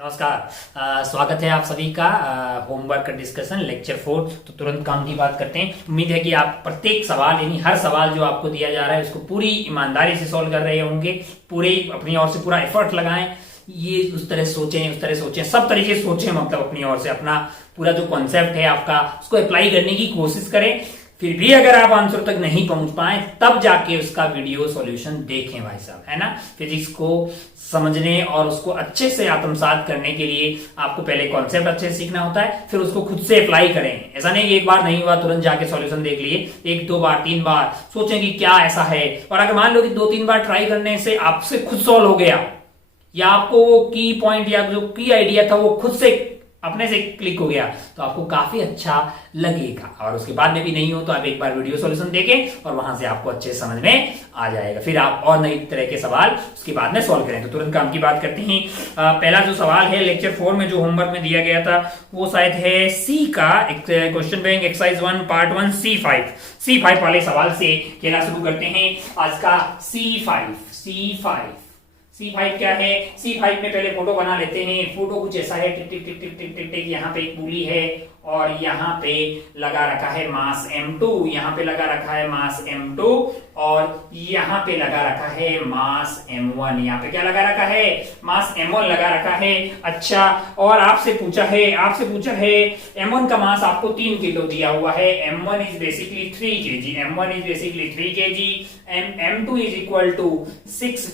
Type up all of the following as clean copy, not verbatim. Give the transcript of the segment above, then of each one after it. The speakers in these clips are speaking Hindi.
नमस्कार। स्वागत है आप सभी का होमवर्क डिस्कशन लेक्चर 4। तो तुरंत काम की बात करते हैं। उम्मीद है कि आप प्रत्येक सवाल यानी हर सवाल जो आपको दिया जा रहा है उसको पूरी ईमानदारी से सॉल्व कर रहे होंगे। पूरे अपनी ओर से पूरा एफर्ट लगाएं। ये उस तरह सोचें, सब तरीके से सोचें, मतलब अपनी ओर से अपना पूरा जो कॉन्सेप्ट है आपका उसको अप्लाई करने की कोशिश करें। फिर भी अगर आप आंसर तक नहीं पहुंच पाए तब जाके उसका वीडियो सॉल्यूशन देखें भाई साहब, है ना। फिजिक्स को समझने और उसको अच्छे से आत्मसात करने के लिए आपको पहले कॉन्सेप्ट अच्छे से सीखना होता है, फिर उसको खुद से अप्लाई करें। ऐसा नहीं एक बार नहीं हुआ तुरंत जाके सॉल्यूशन देख लिए, एक दो बार तीन बार सोचें कि क्या ऐसा है। और अगर मान लो कि दो तीन बार ट्राई करने से आपसे खुद सॉल्व हो गया या आपको वो की पॉइंट या जो की आइडिया था वो खुद से अपने से क्लिक हो गया तो आपको काफी अच्छा लगेगा। और उसके बाद में भी नहीं हो तो आप एक बार वीडियो सॉल्यूशन देखें और वहां से आपको अच्छे समझ में आ जाएगा। फिर आप और नई तरह के सवाल उसके बाद में सॉल्व करें। तो तुरंत काम की बात करते हैं। पहला जो सवाल है लेक्चर 4 में जो होमवर्क में दिया गया था वो शायद है सी का question bank exercise 1 part 1 C5 वाले सवाल से कहना शुरू करते हैं। आज का C5 क्या है। C5 में पहले फोटो बना लेते हैं। फोटो कुछ ऐसा है, टिक टिक टिक टिक टिक टिक टिक। यहाँ पे एक पुली है और यहाँ पे लगा रखा है मास M2, यहाँ पे लगा रखा है मास M2 और यहाँ पे लगा रखा है मास M1। यहाँ पे क्या लगा रखा है, मास M1 लगा रखा है। अच्छा, और आपसे पूछा है M1 का मास आपको 3 किलो दिया हुआ है। M1 is basically 3 kg, M2 is equal to 6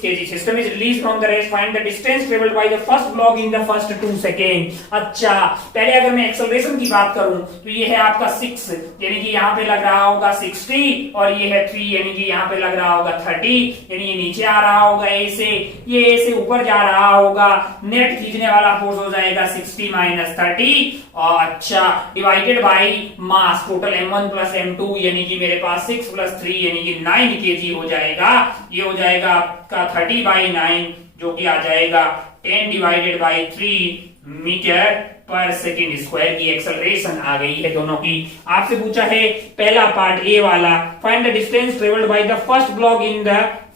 kg। System is release from the rest, find the distance travelled by the first block in the first 2 second. अच्छा, पहले अगर मैं एक्सेलरेशन की बात करूं तो ये है आपका 6 यानी कि यहाँ पे लग रहा होगा 60 और ये है 3 यानी कि यहाँ पे लग रहा होगा 30 यानी ये नीचे आ रहा होगा ए से, ये ए से ऊपर जा रहा होगा। नेट खींचने वाला फोर्स हो जाएगा 60 माइनस 30 और अच्छा divided by mass total M1 plus M2 यानी कि मेरे पास 6 प्लस 3 यानी कि 9 kg हो जाएगा। ये हो जाएगा आपका 30/9 जो कि आ जाएगा 10 divided by 3 metre per second square की एक्सेलरेशन आ गई है दोनों की। आपसे पूछा है पहला पार्ट ए वाला, find the distance travelled by the first block in the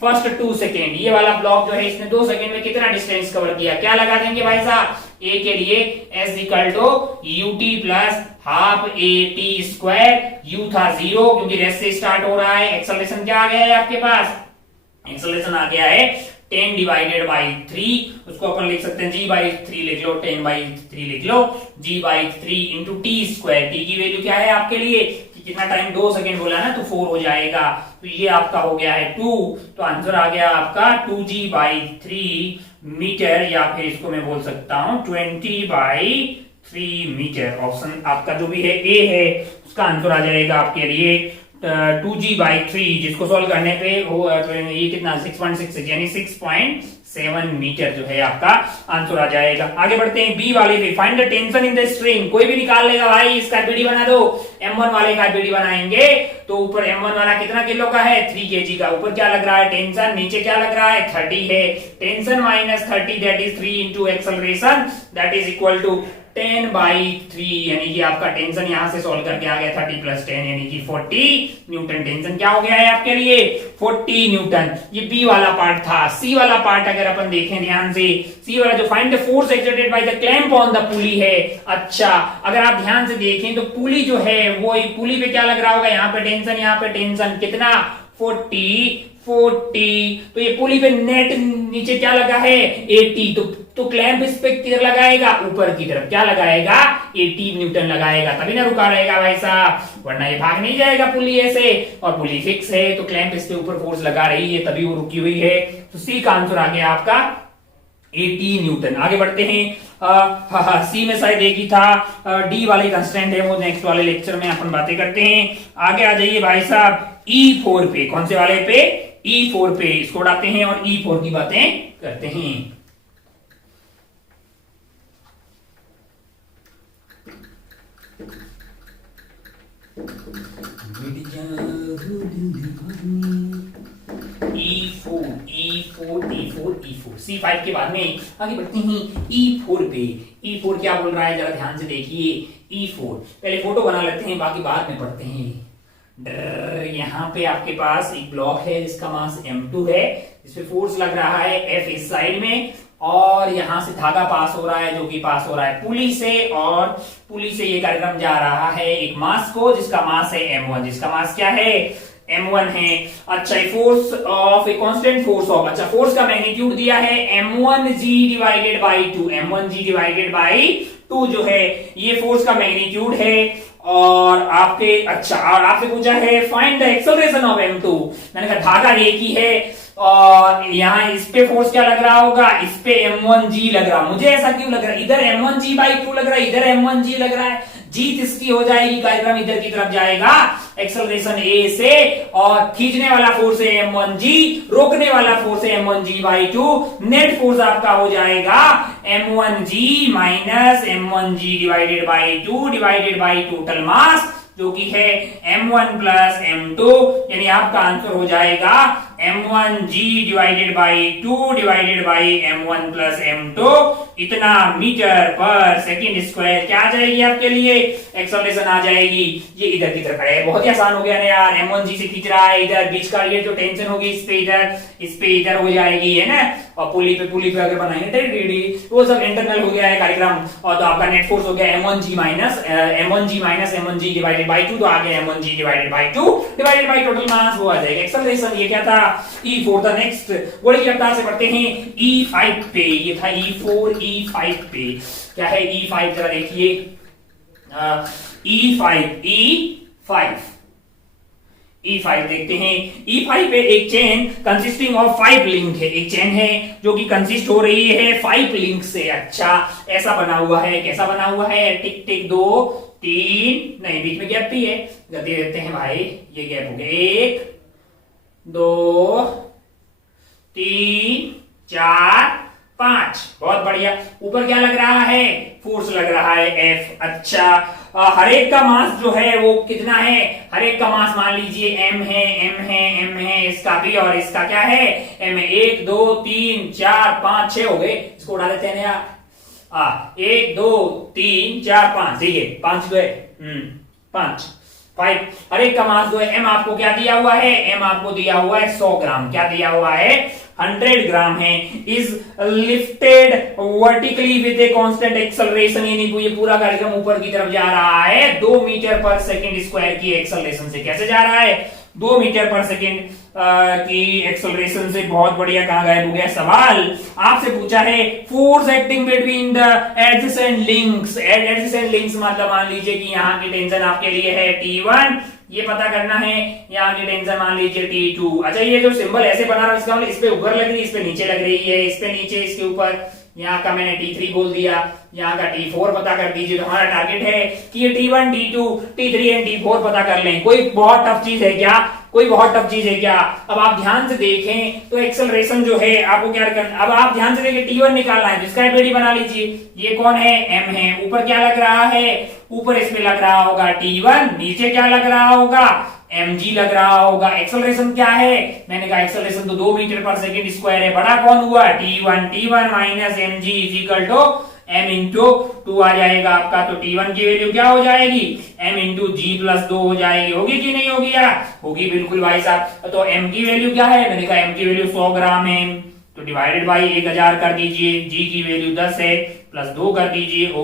first 2 second. ये वाला ब्लॉक जो है इसने 2 सेकेंड में कितना डिस्टेंस कवर किया। क्या लगा देंगे भाई साहब, ए के लिए S equal to UT plus half AT square. U था 0 क्योंकि रेस्ट से स्टार्ट हो रहा है। एक्सेलरेशन क्या आ गया है आपके पास, एक्सेलरेशन आ गया है 10 डिवाइडेड बाई 3। उसको अपन लिख सकते हैं G/3 लिख लो, 10/3 लिख लो, G/3 into T square. T की वैल्यू क्या है आपके लिए कि कितना टाइम 2 सेकेंड बोला ना तो 4 हो जाएगा। तो ये आपका हो गया है 2, तो आंसर आ गया आपका 2G/3 मीटर, या फिर इसको मैं बोल सकता हूं 20/3 मीटर। ऑप्शन आपका जो भी है ए है उसका आंसर आ जाएगा आपके लिए 2G/3, जिसको सॉल्व करने पे ये कितना 6.6 यानी 6.7 मीटर जो है आपका आंसर आ जाएगा। आगे बढ़ते हैं बी वाले पे, find the tension in the string. कोई भी निकाल लेगा भाई, इसका पीडी बना दो। M1 वाले का पीडी बनाएंगे तो ऊपर M1 वाला कितना किलो का है, 3 kg का। ऊपर क्या लग रहा है टेंशन, नीचे क्या लग रहा है 30 है। Tension minus 30 that is 3 into acceleration that is equal to 10/3 यानी कि आपका टेंशन यहां से सॉल्व करके आ गया 30 प्लस 10 यानी कि 40 न्यूटन। टेंशन क्या हो गया है आपके लिए 40 न्यूटन। ये बी वाला पार्ट था। सी वाला पार्ट अगर अपन देखें ध्यान से, सी वाला जो find the force exerted by the clamp on the पुली है। अच्छा, अगर आप ध्यान से देखें तो पुली जो है वो पुली पे क्या लग रहा होगा, यहाँ पे टेंशन कितना 40। तो ये पुली पे नेट नीचे क्या लगा है 80, तो क्लैंप इस पे किधर लगाएगा, ऊपर की तरफ क्या लगाएगा 80 न्यूटन लगाएगा, तभी ना रुका रहेगा भाई साहब, वरना ये भाग नहीं जाएगा पुली ऐसे। और पुली फिक्स है तो क्लैंप इस पे ऊपर फोर्स लगा रही है तभी वो रुकी हुई है। तो सी का आंसर आ गया आपका 80 न्यूटन। आगे बढ़ते हैं। सी में शायद एक ही था। डी वाले कंस्टेंट है वो नेक्स्ट वाले लेक्चर में अपन बातें करते हैं। आगे आ जाइए भाई साहब E4 पे। कौन से वाले पे, E4 पे। इसको उड़ाते हैं और E4 की बातें करते हैं। E4 C5 के बाद में आगे बढ़ते हैं E4 पे। E4 क्या बोल रहा है जरा ध्यान से देखिए। E4 पहले फोटो बना लेते हैं, बाकी बाद में पढ़ते हैं। यहाँ पे आपके पास एक ब्लॉक है जिसका मास M2 है, जिसपे फोर्स लग रहा है F इस साइड में और यहां से धागा पास हो रहा है जो कि पास हो रहा है पुली से, और पुली से ये कार्यक्रम जा रहा है एक मास को जिसका मास है m1, जिसका मास क्या है m1 है। अच्छा, force of a constant force of, अच्छा फोर्स का मैग्नीट्यूड दिया है m1g divided by 2, m1g divided by 2 जो है ये फोर्स का मैग्नीट्यूड है। और आपके अच्छा, और आपसे पूछा है find the acceleration of m2, मैंने कहा धागा एक ही है और यहाँ इस पे फोर्स क्या लग रहा होगा, इस पे m1g लग रहा, मुझे ऐसा क्यों लग रहा है, इधर m1g बाई 2 लग रहा है, इधर m1g लग रहा है, जीत इसकी हो जाएगी, कार्यक्रम इधर की तरफ जाएगा, एक्सेलरेशन a से, और खींचने वाला फोर्स है m1g, रोकने वाला फोर्स है m1g बाई 2, नेट फोर्स आपका हो जाएगा m1g minus m1g divided by 2 divided by total mass जो कि है m1 प्लस m2, यानी आपका आंसर हो जाएगा m1g divided by 2 divided by m1 plus m2, इतना मीटर पर सेकंड स्क्वायर क्या आ जाएगी आपके लिए, एक्सेलरेशन आ जाएगी। ये इधर की तरफ है, बहुत ही आसान हो गया ना यार, m1g से खींच रहा है, इधर बीच का ये जो टेंशन होगी इस पे इधर हो जाएगी, है ना, और पुली पे अगर बनाएंगे वो सब इंटरनल हो गया है कार्यक्रम, और तो आपका नेट फोर्स हो गया m1g minus m1g divided by 2, तो आ गया m1g divided by 2 divided by total mass, वो आ जाएगा एक्सेलरेशन। ये क्या था E4 था। नेक्स्ट बड़ी रफ्तार से पढ़ते हैं E5 पे, ये था E4, E5 पे क्या है E5 जरा देखिए, E5 देखते हैं। E5 पे एक चेन कंसिस्टिंग ऑफ 5 लिंक है, एक चेन है जो कि कंसिस्ट हो रही है 5 लिंक से। अच्छा, ऐसा बना हुआ है, कैसा बना हुआ है, टिक टिक 2 3 नहीं, बीच में गैप भी है, गति देते हैं भाई, ये गैप हो गया 1 2 3 4 5, बहुत बढ़िया। ऊपर क्या लग रहा है, फोर्स लग रहा है F। अच्छा, हर एक का मास जो है वो कितना है, हर एक का मास मान लीजिए m है, इसका भी, और इसका क्या है m है। 1 2 3 4 5 6 हो गए, इसको उड़ा देते हैं यार, 1 2 3 4 5, ठीक है, 5 गए 5 हर एक का मास जो है m आपको क्या दिया हुआ है, m आपको दिया हुआ है 100 ग्राम, क्या दिया हुआ है 100 ग्राम है। Is lifted vertically with a constant acceleration, यानी ये पूरा कार्यक्रम ऊपर की तरफ जा रहा है 2 मीटर पर सेकंड स्क्वायर की एक्सेलरेशन से। कैसे जा रहा है, 2 मीटर पर सेकंड की एक्सेलरेशन से। बहुत बढ़िया, कहां गायब हो गया सवाल, आपसे पूछा है force acting between the adjacent links. Adjacent links मतलब मान लीजिए कि यहाँ की टेंशन आपके लिए है T1, ये पता करना है, यहाँ की टेंशन मान लीजिए T2। अच्छा, ये जो सिंबल ऐसे बना रहा है इसका मतलब इस पे ऊपर लग रही है, इस पे नीचे लग रही है, इस पे नीचे, इसके ऊपर, यहाँ का मैंने T3 बोल दिया, यहाँ का T4 पता कर दीजिए। तो हमारा टारगेट है कि ये T1 T2 T3 and T4 पता कर लें। कोई बहुत टफ चीज है क्या, कोई बहुत टफ चीज है क्या? अब आप ध्यान से देखें तो एक्सेलरेशन जो है आपको क्या करना, अब आप ध्यान से देखें T1 निकालना है, जिसका एबीडी बना लीजिए। ये कौन है, m है। ऊपर क्या लग रहा है, ऊपर इसमें लग रहा होगा T1, नीचे क्या लग रहा होगा, mg लग रहा होगा। एक्सेलरेशन क्या है, मैंने कहा एक्सेलरेशन तो 2 मीटर पर सेकंड स्क्वायर है, बड़ा कौन हुआ T1 minus mg is equal to m into 2 आ जाएगा आपका। तो T1 की वैल्यू क्या हो जाएगी, m इंटू जी प्लस 2 हो जाएगी। होगी कि नहीं होगी यार, होगी बिल्कुल भाई साहब। तो m की वैल्यू क्या है, मैंने कहा m की वैल्यू 100 ग्राम है, तो डिवाइडेड बाई 1000 कर दीजिए। जी की वैल्यू 10 है, प्लस 2 कर दीजिए। ओ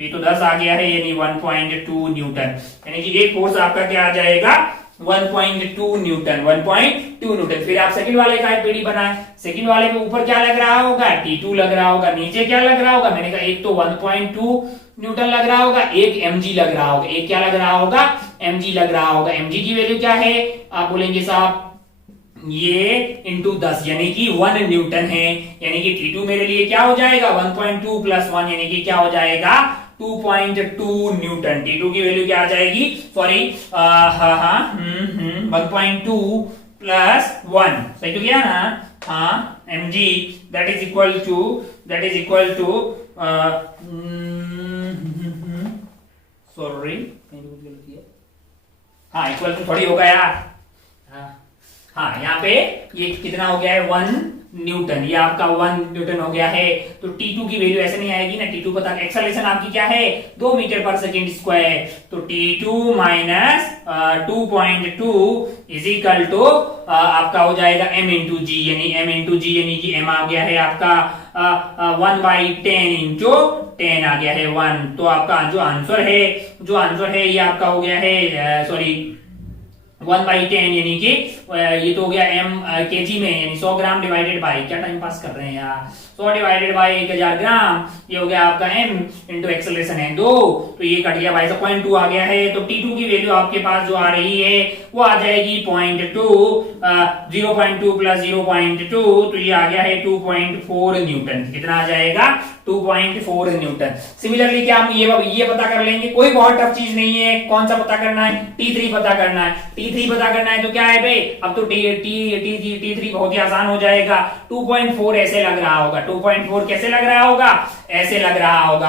ये तो 10 आ गया है, यानी 1.2 न्यूटन, यानी कि एक फोर्स आपका क्या आ जाएगा 1.2 न्यूटन, 1.2 न्यूटन। फिर आप सेकंड वाले का एबीडी बनाए, सेकंड वाले में ऊपर क्या लग रहा होगा, T2 लग रहा होगा, नीचे क्या लग रहा होगा, मैंने कहा एक तो 1.2 न्यूटन लग रहा होगा, एक mg लग रहा होगा, एक क्या लग रहा होगा, mg लग रहा होगा। mg की वैल्यू क्या है, आप बोलेंगे साहब ये इंटू 10 यानी कि 1 न्यूटन है, यानी कि T2 मेरे लिए क्या हो जाएगा 1.2 प्लस 1 यानी कि क्या हो जाएगा 2.2 न्यूटन। T2 की वैल्यू क्या आ जाएगी, सॉरी 1.2 प्लस 1, सही तो किया ना, हाँ mg that is equal to sorry equal to थोड़ी होगा यार, हाँ यहाँ पे ये कितना हो गया है 1 न्यूटन, ये आपका 1 न्यूटन हो गया है। तो T2 की वैल्यू ऐसे नहीं आएगी ना, T2 पता, एक्सेलरेशन आपकी क्या है 2 मीटर पर सेकेंड स्क्वायर, तो T2 minus 2.2 is equal to आपका हो जाएगा m इंटू जी, यानी m इंटू जी, यानी कि m आ गया है आपका 1/10 इंटू 10 आ गया है 1। तो आपका जो आंसर है ये आपका हो गया है सॉरी 1/10, यानी कि ये तो हो गया m केजी में, यानी 100 ग्राम डिवाइडेड बाई, क्या टाइम पास कर रहे हैं यार, 100 डिवाइडेड बाई 1000 ग्राम, ये हो गया आपका m इंटू एक्सेलरेशन है 2, तो ये कट गया भाई, 0.2 आ गया है। तो T2 की वैल्यू आपके पास जो आ रही है वो आ जाएगी 0.2, 0.2 प्लस 0.2, तो ये आ गया है 2.4 न्यूटन। कितना आ जाएगा 2.4 न्यूटन। सिमिलरली क्या हम ये पता कर लेंगे, कोई बहुत टफ चीज नहीं है। कौन सा पता करना है, T3 पता करना है। T3 पता करना है तो क्या है भाई, अब तो T3 बहुत ही आसान हो जाएगा। 2.4 ऐसे लग रहा होगा, 2.4 कैसे लग रहा होगा, ऐसे लग रहा होगा,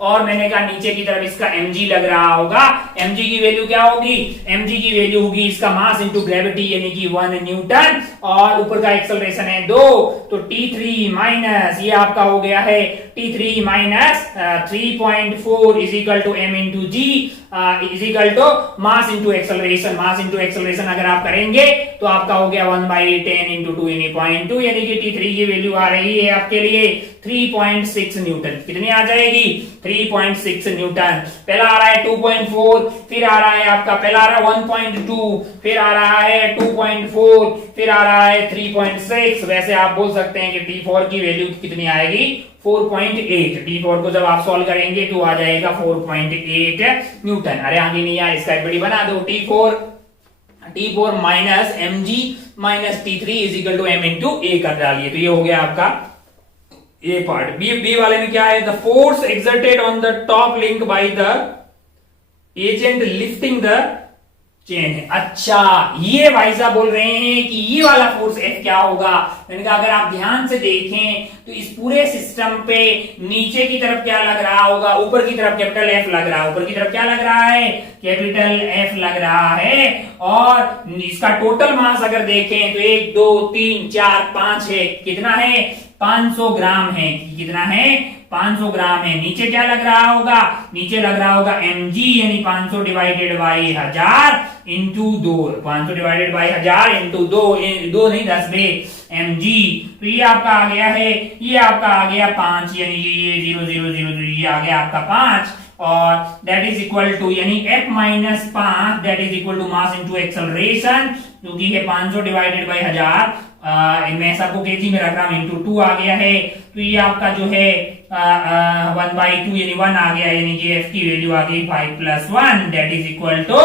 और मैंने कहा नीचे की तरफ इसका mg लग रहा होगा। mg की वैल्यू क्या होगी, mg की वैल्यू होगी इसका मास इंटू ग्रेविटी, यानी कि 1 न्यूटन, और ऊपर का एक्सेलरेशन है 2, तो T3 माइनस ये आपका हो गया है T3 minus 3.4 is equal to m into g is equal to mass into acceleration. Mass into acceleration अगर आप करेंगे तो आपका हो गया 1/10 इंटू 2 यानी 0.2, यानी कि T3 की वैल्यू आ रही है आपके लिए 3.6 न्यूटन। कितनी आ जाएगी 3.6 न्यूटन। पहला आ रहा है 2.4, फिर आ रहा है आपका, पहला आ रहा है 1.2, फिर आ रहा है 2.4, फिर आ रहा है 3.6। वैसे आप बोल सकते हैं कि T4 की वैल्यू कितनी आएगी 4.8। T4 को जब आप सॉल्व करेंगे तो आ जाएगा 4.8 न्यूटन। अरे आगे नहीं यार, इसका बड़ी बना दो, T4 minus mg minus T3 is equal to m into a कर डालिए, तो ये हो गया आपका ए पार्ट। बी वाले में क्या है, the force exerted on the top link by the agent lifting the chain है। अच्छा, ये भाई साहब बोल रहे हैं कि ये वाला फोर्स F क्या होगा। मैंने कहा अगर आप ध्यान से देखें तो इस पूरे सिस्टम पे नीचे की तरफ क्या लग रहा होगा, ऊपर की तरफ कैपिटल F लग रहा है, ऊपर की तरफ क्या लग रहा है कैपिटल F लग रहा है, और इसका टोटल मास अगर देखें तो 1 2 3 4 5 है, कितना है 500 ग्राम है। कितना है 500 ग्राम है। नीचे क्या लग रहा होगा, नीचे लग रहा होगा mg, यानी 500 divided by 1000 into 2, 500 divided by 1000 into 2 नहीं 10 mg। तो ये आपका आ गया है, ये आपका आ गया 5, यानी ये 0 0 0 0 ये आ गया आपका 5, और दैट इज इक्वल टू, यानी F minus 5 that is equal to mass into acceleration, क्योंकि है 500 डिवाइडेड बाई 1000, मैं सबको केजी में रख रहा हूं, इंटू 2 आ गया है। तो ये आपका जो है 1/2 यानी 1 आ गया, यानी कि F की वैल्यू आ गई 5 + 1 that is equal to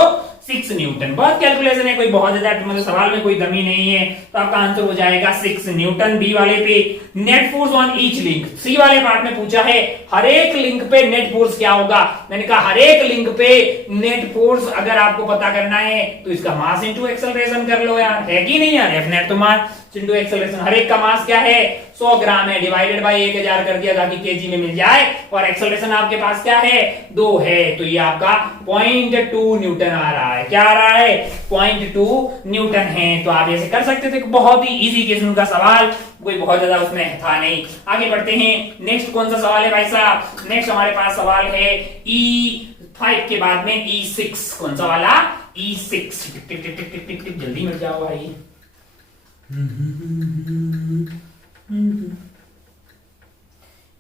6 newton. बहुत कैलकुलेशन है, कोई बहुत ज्यादा मतलब सवाल में कोई कमी नहीं है, तो आपका आंसर हो जाएगा 6 न्यूटन। बी वाले पे net force on each link. C वाले पार्ट में पूछा है हर एक लिंक पे नेट फोर्स क्या होगा। मैंने कहा हर एक लिंक पे नेट फोर्स अगर आपको पता करना है तो इसका मास इंटू एक्सेलरेशन कर लो यार, है कि नहीं यार, F नेट तो मास इंटू एक्सेलरेशन। हर एक का मास क्या है 100 ग्राम है, डिवाइडेड बाई 1000 कर दिया ताकि केजी में मिल जाए, और एक्सेलरेशन आपके पास क्या है 2 है, तो ये आपका 0.2 न्यूटन आ रहा है। क्या आ रहा है 0.2 न्यूटन है। तो आप ऐसे कर सकते थे, बहुत ही इजी किस्म का सवाल, कोई बहुत ज्यादा उसमें था नहीं। आगे बढ़ते हैं, नेक्स्ट कौन सा सवाल है भाई साहब, नेक्स्ट हमारे पास सवाल है E5 के बाद में E6। कौन सा वाला E6, टिक टिक टिक टिक टिक जल्दी मिल जाओ भाई।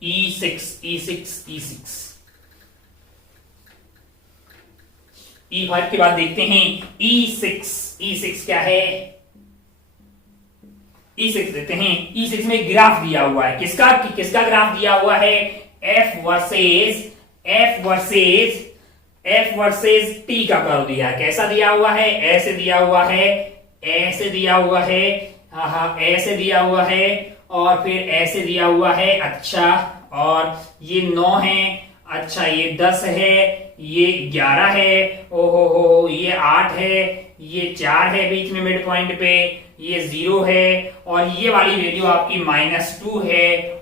E6 E5 के बाद देखते हैं E6 क्या है। E6 देखते हैं। E6 में ग्राफ दिया हुआ है, किसका ग्राफ दिया हुआ है, F वर्सेस T का कर्व दिया है। कैसा दिया हुआ है, ऐसे दिया हुआ है, ऐसे दिया हुआ है, ऐसे दिया हुआ है, और फिर ऐसे दिया हुआ है। अच्छा, और ये 9 है, अच्छा ये 10 है, ये 11 है, ओहो ये 8 है, ये 4 है बीच में मिड पॉइंट पे, ये 0 है, और ये वाली वैल्यू आपकी -2 है,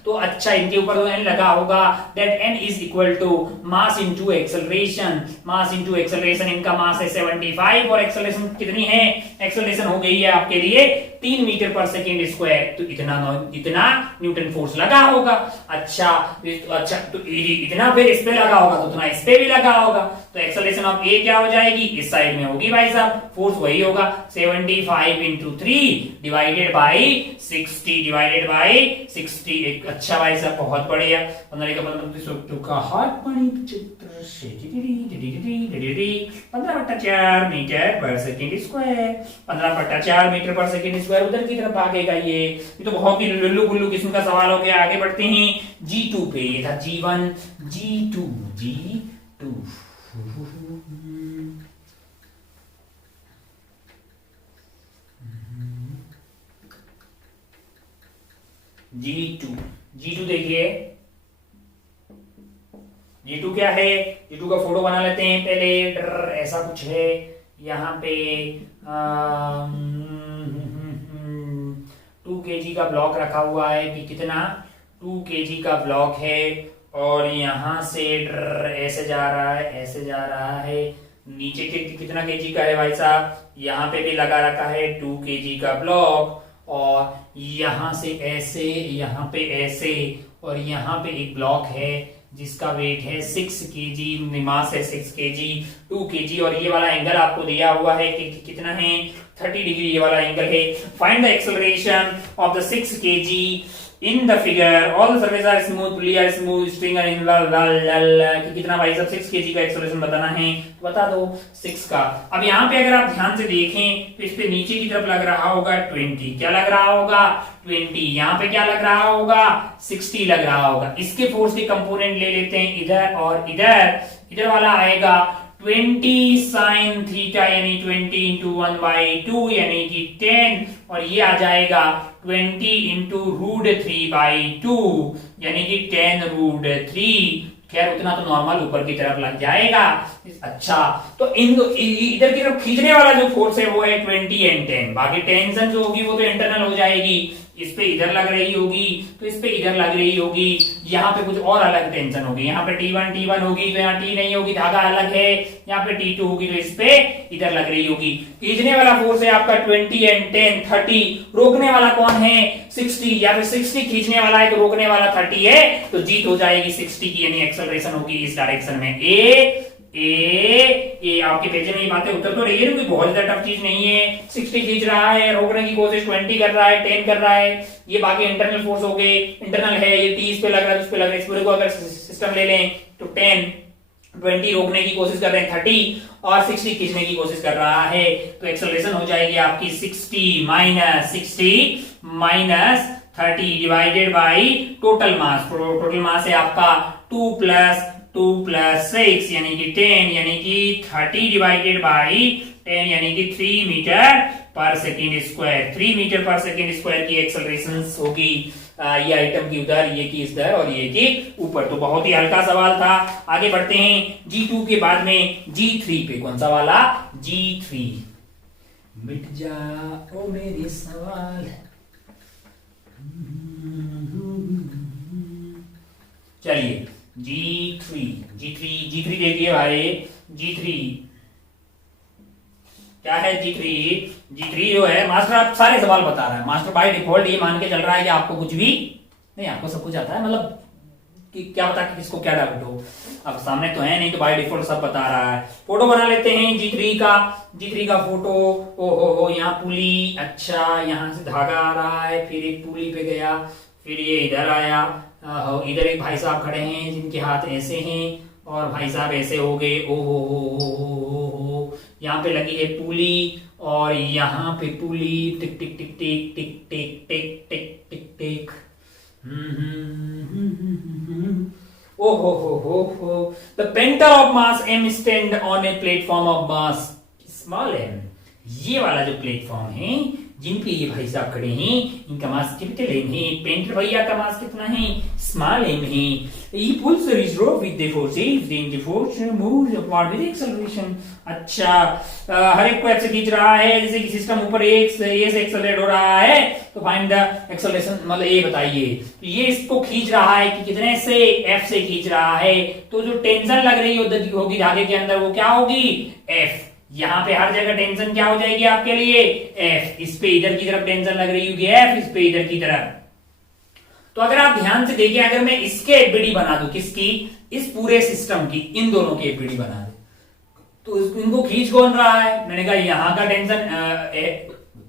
तो अच्छा इनके ऊपर तो n लगा होगा, that n is equal to mass into acceleration, mass into acceleration, इनका मास है 75 और एक्सेलरेशन कितनी है, एक्सेलरेशन हो गई है आपके लिए 3 मीटर पर सेकेंड स्क्वायर, तो इतना न्यूटन फोर्स लगा होगा। अच्छा तो इतना फिर इस पे लगा होगा तो उतना इस पे भी लगा होगा, तो एक्सेलरेशन ऑफ ए क्या हो जाएगी, इस साइड में होगी भाई साहब, फोर्स वही होगा 75 into 3 divided by 60 divided by 60। अच्छा भाई साहब बहुत बढ़िया। 15 का हाथ बड़ी चित्र से 15/4 metre per second square, 15/4 metre per second square उधर की तरफ भागेगा। ये तो बहुत ही लुल्लू गुल्लू किस्म का सवाल हो गया। आगे बढ़ते हैं G2 पे, ये था G1, G2 G2 देखिए, G2 क्या है, G2 का फोटो बना लेते हैं पहले। ऐसा कुछ है यहाँ पे 2 kg का ब्लॉक रखा हुआ है कि कितना 2 kg का ब्लॉक है, और यहाँ से ऐसे जा रहा है, ऐसे जा रहा है, नीचे के कितना kg का है भाई साहब, यहाँ पे भी लगा रखा है 2 kg का ब्लॉक, और यहाँ से ऐसे, यहाँ पे ऐसे, और यहाँ पे एक ब्लॉक है जिसका वेट है 6 kg, मास है 6 kg, 2 kg, और ये वाला एंगल आपको दिया हुआ है कि कितना है 30 डिग्री, ये वाला एंगल है। Find the acceleration of the 6 kg in the figure, all the surface are smooth, pulley are smooth, string are in कि कितना भाई साहब 6 kg का एक्सेलरेशन बताना है, तो बता दो 6 का। अब यहाँ पे अगर आप ध्यान से देखें तो इस पे नीचे की तरफ लग रहा होगा 20, क्या लग रहा होगा 20, यहाँ पे क्या लग रहा होगा 60 लग रहा होगा। इसके फोर्स के कंपोनेंट ले लेते हैं इधर और इधर वाला आएगा 20 साइन थीटा यानी 20 इंटू 1/2 यानी कि 10, और ये आ जाएगा 20 इंटू √3/2 यानी कि 10√3। खैर उतना तो नॉर्मल ऊपर की तरफ लग जाएगा। अच्छा तो इधर की तरफ खींचने वाला जो फोर्स है वो है 20 एंड 10, बाकी टेंशन जो होगी वो तो इंटरनल हो जाएगी, इस पे इधर लग रही होगी तो इस पे इधर लग रही होगी, यहाँ पे कुछ और अलग टेंशन होगी, यहाँ पे T1 होगी तो यहाँ T नहीं होगी, धागा अलग है, यहाँ पे T2 होगी तो इस पे इधर लग रही होगी। खींचने वाला फोर्स है आपका 20 एंड 10 30, रोकने वाला कौन है 60, या फिर 60 खींचने वाला है तो रोकने वाला 30 है, तो जीत हो जाएगी 60 की, यानी एक्सेलरेशन होगी इस डायरेक्शन में ए आपके भेजे में ये बातें उत्तर तो रही है, कोई बहुत ज्यादा टफ चीज नहीं है। 60 खींच रहा है, रोकने की कोशिश 20 कर रहा है, 10 कर रहा है, ये बाकी इंटरनल फोर्स हो गए, इंटरनल है ये 30 पे लग रहा है, उस पे लग रहा है, इस पूरे को अगर सिस्टम ले लें तो 10 20 रोकने की कोशिश कर रहे हैं 30 और 60 खींचने की कोशिश कर रहा है, तो एक्सेलरेशन हो जाएगी आपकी 60 minus 30 divided by total mass. Total mass है आपका 2 + 6 यानी कि 10 यानी कि 30 डिवाइडेड बाई 10 यानी कि 3 metre per second square. 3 metre per second square की एक्सेलरेशन होगी ये आइटम की उधर, ये की इधर और ये की ऊपर। तो बहुत ही हल्का सवाल था। आगे बढ़ते हैं G2 के बाद में G3 पे। कौन सा वाला G3? मिट जाओ मेरे सवाल। चलिए G3 देखिए भाई, G3 क्या है? G3 जो है, मास्टर आप सारे सवाल बता रहा है। मास्टर बाय डिफॉल्ट ये मान के चल रहा है कि आपको कुछ भी नहीं, आपको सब कुछ आता है, मतलब कि क्या पता कि किसको क्या डाउट हो। अब सामने तो है नहीं, तो बाय डिफॉल्ट सब बता रहा है। फोटो बना लेते हैं G3 का फोटो। ओ यहाँ पुली, अच्छा यहाँ से धागा आ रहा है, फिर एक पुली पे गया, फिर ये इधर आया, इधर एक भाई साहब खड़े हैं जिनके हाथ ऐसे हैं और भाई साहब ऐसे हो गए। ओ यहाँ पे लगी है पुली और यहाँ पे पुली, टिक टिक टिक टिक टिक टिक टिक टिक टिक टिक। Oh. The center of mass m stand on a platform of mass small m। ये वाला जो प्लेटफॉर्म है जिन पे ये भाई साहब खड़े हैं इनका मास कैपिटल एम है, पेंटर भैया का मास कितना है, स्मॉल एम है। He pulls the wrist rope with the forces, then the force moves upward with acceleration. अच्छा, हर एक को ऐसे खींच रहा है जैसे कि सिस्टम ऊपर ए से एक्सेलरेट हो रहा है, तो फाइंड द एक्सेलरेशन, मतलब ये बताइए। तो ये इसको खींच रहा है कि कितने से, एफ से खींच रहा है, तो जो टेंशन लग रही होगी धागे के अंदर वो क्या होगी, एफ। यहाँ पे हर जगह टेंशन क्या हो जाएगी आपके लिए, एफ। इस पे इधर की तरफ टेंशन लग रही होगी एफ, इस पे इधर की तरफ। तो अगर आप ध्यान से देखिए, अगर मैं इसके एफबीडी बना दूं, किसकी, इस पूरे सिस्टम की, इन दोनों की एफबीडी बना दे, तो इनको खींच कौन रहा है, मैंने कहा यहाँ का टेंशन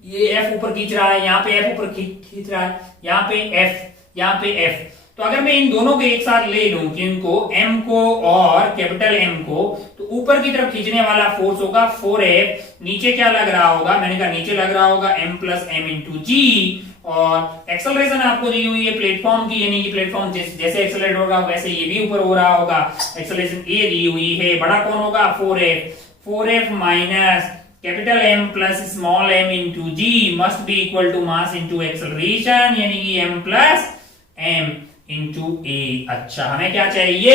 ये एफ ऊपर खींच रहा है, यहाँ पे एफ ऊपर खींच रहा है, यहाँ पे एफ, यहाँ पे एफ। तो अगर मैं इन दोनों को एक साथ ले लूं, किनको, एम को और कैपिटल एम को, तो ऊपर की तरफ खींचने वाला फोर्स होगा 4F, नीचे क्या लग रहा होगा, मैंने कहा नीचे लग रहा होगा m प्लस एम इंटू जी, और एक्सेलरेशन आपको दी हुई है प्लेटफॉर्म की, यानी कि प्लेटफॉर्म जैसे एक्सेलरेट होगा वैसे ये भी ऊपर हो रहा होगा, एक्सेलरेशन ए दी हुई है, बड़ा कौन होगा 4F minus capital M plus small m into g must be equal to mass into acceleration, यानी कि m plus m into a. अच्छा, हमें क्या चाहिए,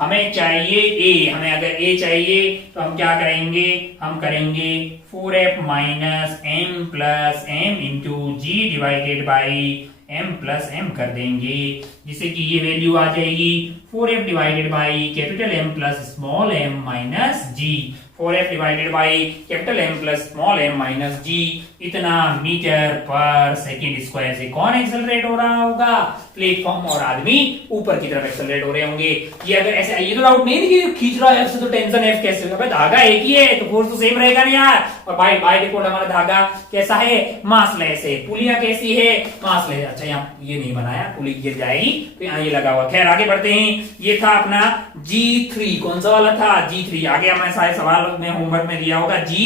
हमें चाहिए ए। हमें अगर ए चाहिए तो हम क्या करेंगे, हम करेंगे 4F minus M plus M into g divided by m plus m कर देंगे, जिससे कि ये वैल्यू आ जाएगी 4F divided by capital M plus small m minus g. 4F divided by capital M plus small m minus g, इतना मीटर पर सेकेंड स्क्वायर से कौन एक्सेलरेट हो रहा होगा, प्लेटफॉर्म और आदमी ऊपर की तरफ एक्सेलरेट हो रहे होंगे। ये अगर ऐसे, ये तो डाउट नहीं है कि खींच रहा है एफ से तो टेंशन एफ कैसे होगा, धागा एक ही है तो फोर्स तो सेम रहेगा नहीं यार। और बाय डिफॉल्ट हमारा धागा कैसा है, मासलेस है। पुलियां कैसी है, मासलेस। अच्छा, यहाँ ये नहीं बनाया, पुली गिर जाएगी तो यहाँ ये लगा हुआ। खैर आगे बढ़ते हैं, ये था अपना G3, कौन सा वाला था, G3। आगे हमें शायद सवाल में होमवर्क में दिया होगा जी,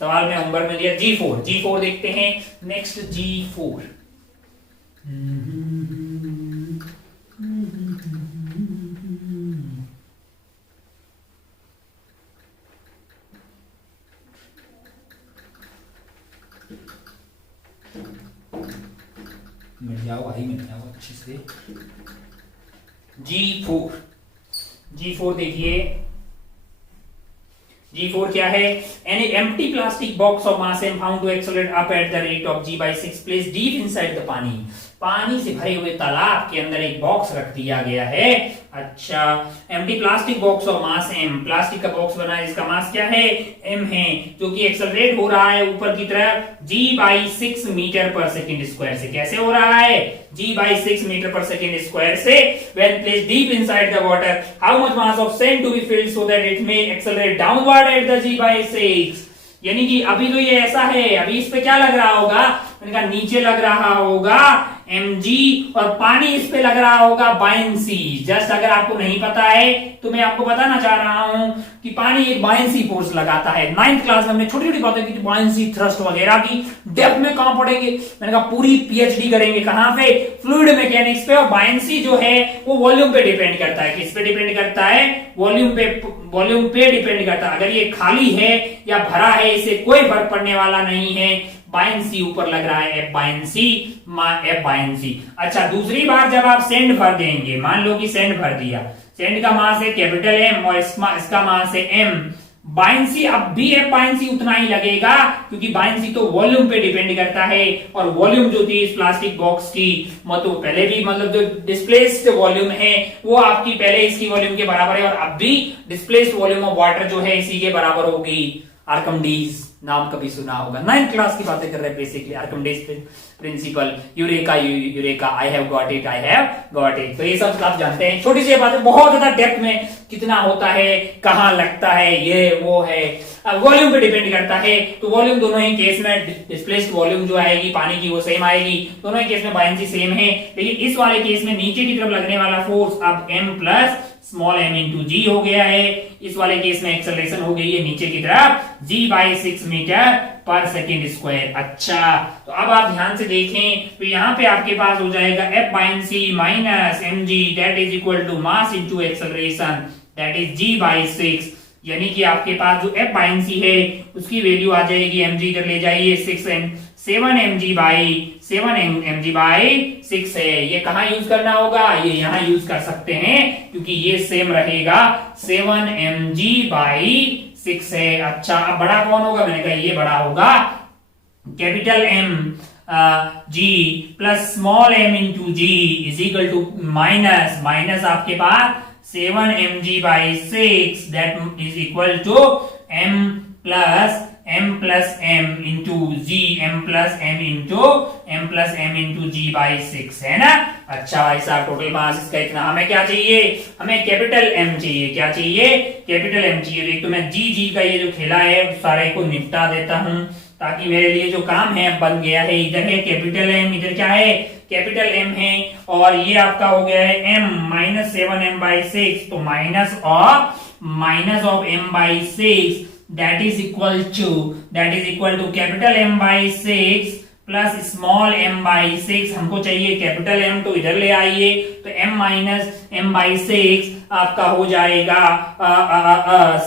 सवाल में होमवर्क में दिया G4 देखते हैं। नेक्स्ट G4, मिल जाओ भाई, मिल जाओ अच्छे से। G4 देखिए, G4 क्या है, an empty plastic box of mass M found to accelerate up at the rate of g/6 place deep inside the पानी से भरे हुए तालाब के अंदर एक बॉक्स रख दिया गया है। अच्छा, empty plastic box of mass M, plastic का बॉक्स बना है जिसका मास क्या है, m है, जो कि एक्सेलरेट हो रहा है ऊपर की तरफ g/6 metre per second square से। कैसे हो रहा है, g/6 metre per second square से। when placed deep inside the water, how much mass of sand to be filled so that it may accelerate downward at the g/6। यानी कि अभी तो ये ऐसा है, अभी इस पे क्या लग रहा होगा, मैंने कहा नीचे लग रहा होगा mg और पानी इस पे लग रहा होगा बायंसी। जस्ट अगर आपको नहीं पता है तो मैं आपको बताना चाह रहा हूं कि पानी एक बायंसी फोर्स लगाता है। 9th क्लास में हमने छोटी छोटी बातें की, बायंसी थ्रस्ट वगैरह की। डेप्थ में कहां पढ़ेंगे, मैंने कहा पूरी पीएचडी करेंगे कहां पे, फ्लूइड मैकेनिक्स पे। और बायंसी जो है वो वॉल्यूम पे डिपेंड करता है। किस पे डिपेंड करता है, वॉल्यूम पे डिपेंड करता है। अगर ये खाली है या भरा है इससे कोई फर्क पड़ने वाला नहीं है। बायंसी ऊपर लग रहा है, एफ बायंसी। अच्छा, दूसरी बार जब आप सेंड भर देंगे, मान लो कि सेंड भर दिया, सेंड का मास है कैपिटल एम और इसका मास है एम, बायंसी अब भी एफ बायंसी उतना ही लगेगा, क्योंकि बायंसी तो वॉल्यूम पे डिपेंड करता है। और वॉल्यूम जो थी इस प्लास्टिक बॉक्स की, मतलब पहले भी, मतलब जो डिस्प्लेस्ड वॉल्यूम है वो आपकी पहले इसकी वॉल्यूम के बराबर है, और अब भी डिस्प्लेस्ड वॉल्यूम ऑफ वाटर जो है इसी के बराबर होगी। आर्किमिडीज नाम कभी सुना होगा, 9th क्लास की बातें कर रहे हैं basically. Archimedes principal, eureka, I have got it. तो ये सब आप जानते हैं, छोटी सी बातें, बहुत ज्यादा डेप्थ में कितना होता है, कहां लगता है, ये वो है, वॉल्यूम पे डिपेंड करता है। तो वॉल्यूम दोनों ही केस में, डिस्प्लेस्ड वॉल्यूम जो आएगी पानी की वो सेम आएगी, दोनों ही केस में बायंसी सेम है। लेकिन इस वाले केस में नीचे की तरफ लगने वाला फोर्स अब m plus small m into g हो गया है। इस वाले केस में एक्सेलरेशन हो गई है नीचे की तरफ g/6 metre per second square. अच्छा, तो अब आप ध्यान से देखें तो यहाँ पे आपके पास हो जाएगा F buoyancy minus mg that is equal to mass into acceleration that is g/6। यानी कि आपके पास जो F बायंसी है उसकी वैल्यू आ जाएगी, mg इधर ले जाइए, 7 mg/6 है। ये कहाँ यूज करना होगा, ये यहाँ यूज कर सकते हैं क्योंकि ये सेम रहेगा 7 mg/6 है। अच्छा, अब बड़ा कौन होगा, मैंने कहा ये बड़ा होगा capital M G plus small m into g is equal to minus आपके पास 7 mg/6 that is equal to m plus m into g m into g/6 है ना। अच्छा भाई साहब, टोटल मास इसका इतना, हमें क्या चाहिए, हमें कैपिटल M चाहिए। क्या चाहिए, कैपिटल M चाहिए। एक तो मैं जी का ये जो खेला है सारे को निपटा देता हूं ताकि मेरे लिए जो काम है बन गया है। इधर है कैपिटल M, इधर क्या है कैपिटल M है, और ये आपका हो गया है m माइनस 7m/6, तो minus of m/6 that is equal to capital M/6 plus small m/6। हमको चाहिए कैपिटल M, तो इधर ले आइए, तो m माइनस m/6 आपका हो जाएगा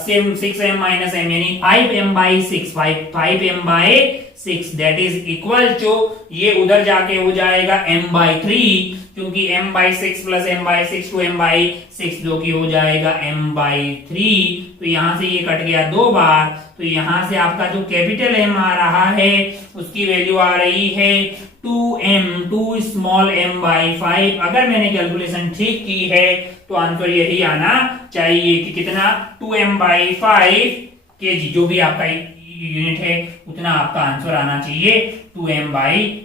6m माइनस m यानी 5m/6 that is equal to, ये उधर जाके हो जाएगा m/3 क्योंकि m/6 plus m/6 to m/6 जो कि हो जाएगा m/3। तो यहां से ये कट गया 2 बार, तो यहां से आपका जो कैपिटल M आ रहा है उसकी वैल्यू आ रही है 2 स्मॉल m/5। अगर मैंने कैलकुलेशन ठीक की है तो आंसर यही आना चाहिए कि कितना 2m/5 kg, जो भी आपका यूनिट है उतना आपका आंसर आना चाहिए 2m/5।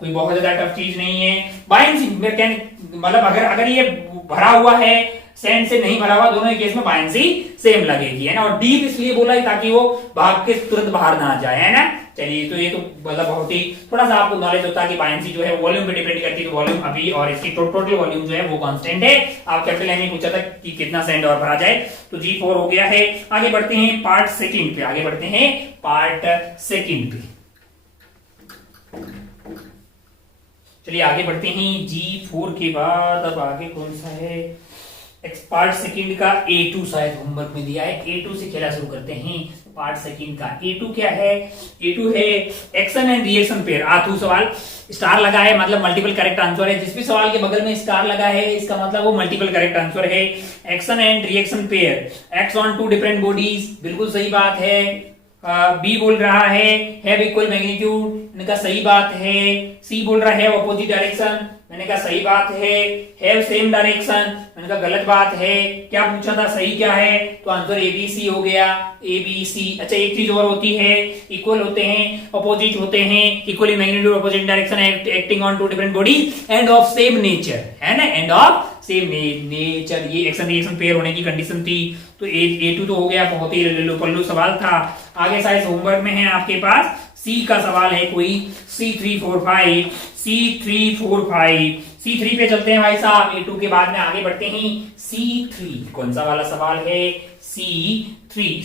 कोई बहुत ज्यादा टफ चीज नहीं है। बायंसी मतलब अगर ये भरा हुआ है सैंड से नहीं भरा हुआ, दोनों ही केस में बायंसी सेम लगेगी, है ना। और डीप इसलिए बोला है ताकि वो भाग के तुरंत बाहर ना जाए, है ना। चलिए, तो ये तो मतलब बहुत ही थोड़ा सा आपको नॉलेज होता है कि बायंसी जो है वॉल्यूम पे डिपेंड करती है, तो वॉल्यूम अभी और इसकी टोटल वॉल्यूम जो है वो कांस्टेंट है। आप कैपिटल एम पूछा था कि कितना सैंड और भरा जाए, तो G4 हो गया है। आगे बढ़ते हैं पार्ट सेकंड पे, चलिए आगे बढ़ते हैं G4 के बाद। अब आगे कौन सा है, पार्ट सेकंड का A2 शायद होमवर्क में दिया है, A2 से खेला शुरू करते हैं। पार्ट सेकंड का A2 क्या है, A2 है एक्शन एंड रिएक्शन पेयर। आथू सवाल स्टार लगा है मतलब मल्टीपल करेक्ट आंसर है। जिस भी सवाल के बगल में स्टार लगा है इसका मतलब वो मल्टीपल करेक्ट आंसर है। Action and reaction pair, act on 2 different bodies, बिल्कुल सही बात है। बी बोल रहा है हैव इक्वल मैग्नीट्यूड, मैंने कहा सही बात है। सी बोल रहा है अपोजिट डायरेक्शन, मैंने कहा सही बात है। हैव सेम डायरेक्शन, मैंने कहा गलत बात है। क्या पूछा था, सही क्या है, तो आंसर ABC हो गया, ABC। अच्छा, एक चीज और होती है, इक्वल होते हैं, अपोजिट होते हैं, equally magnitude opposite direction acting on 2 different bodies end of same nature, है ना, एंड ऑफ सेम नेचर। ये एक्शन रिएक्शन पेयर होने की कंडीशन थी। तो A2 तो हो गया, बहुत ही लल्लू पल्लू सवाल था। आगे शायद होमवर्क में है आपके पास C का सवाल है कोई, C345 C3 पे चलते हैं भाई साहब। A2 के बाद में आगे बढ़ते हैं C3। कौन सा वाला सवाल है, C3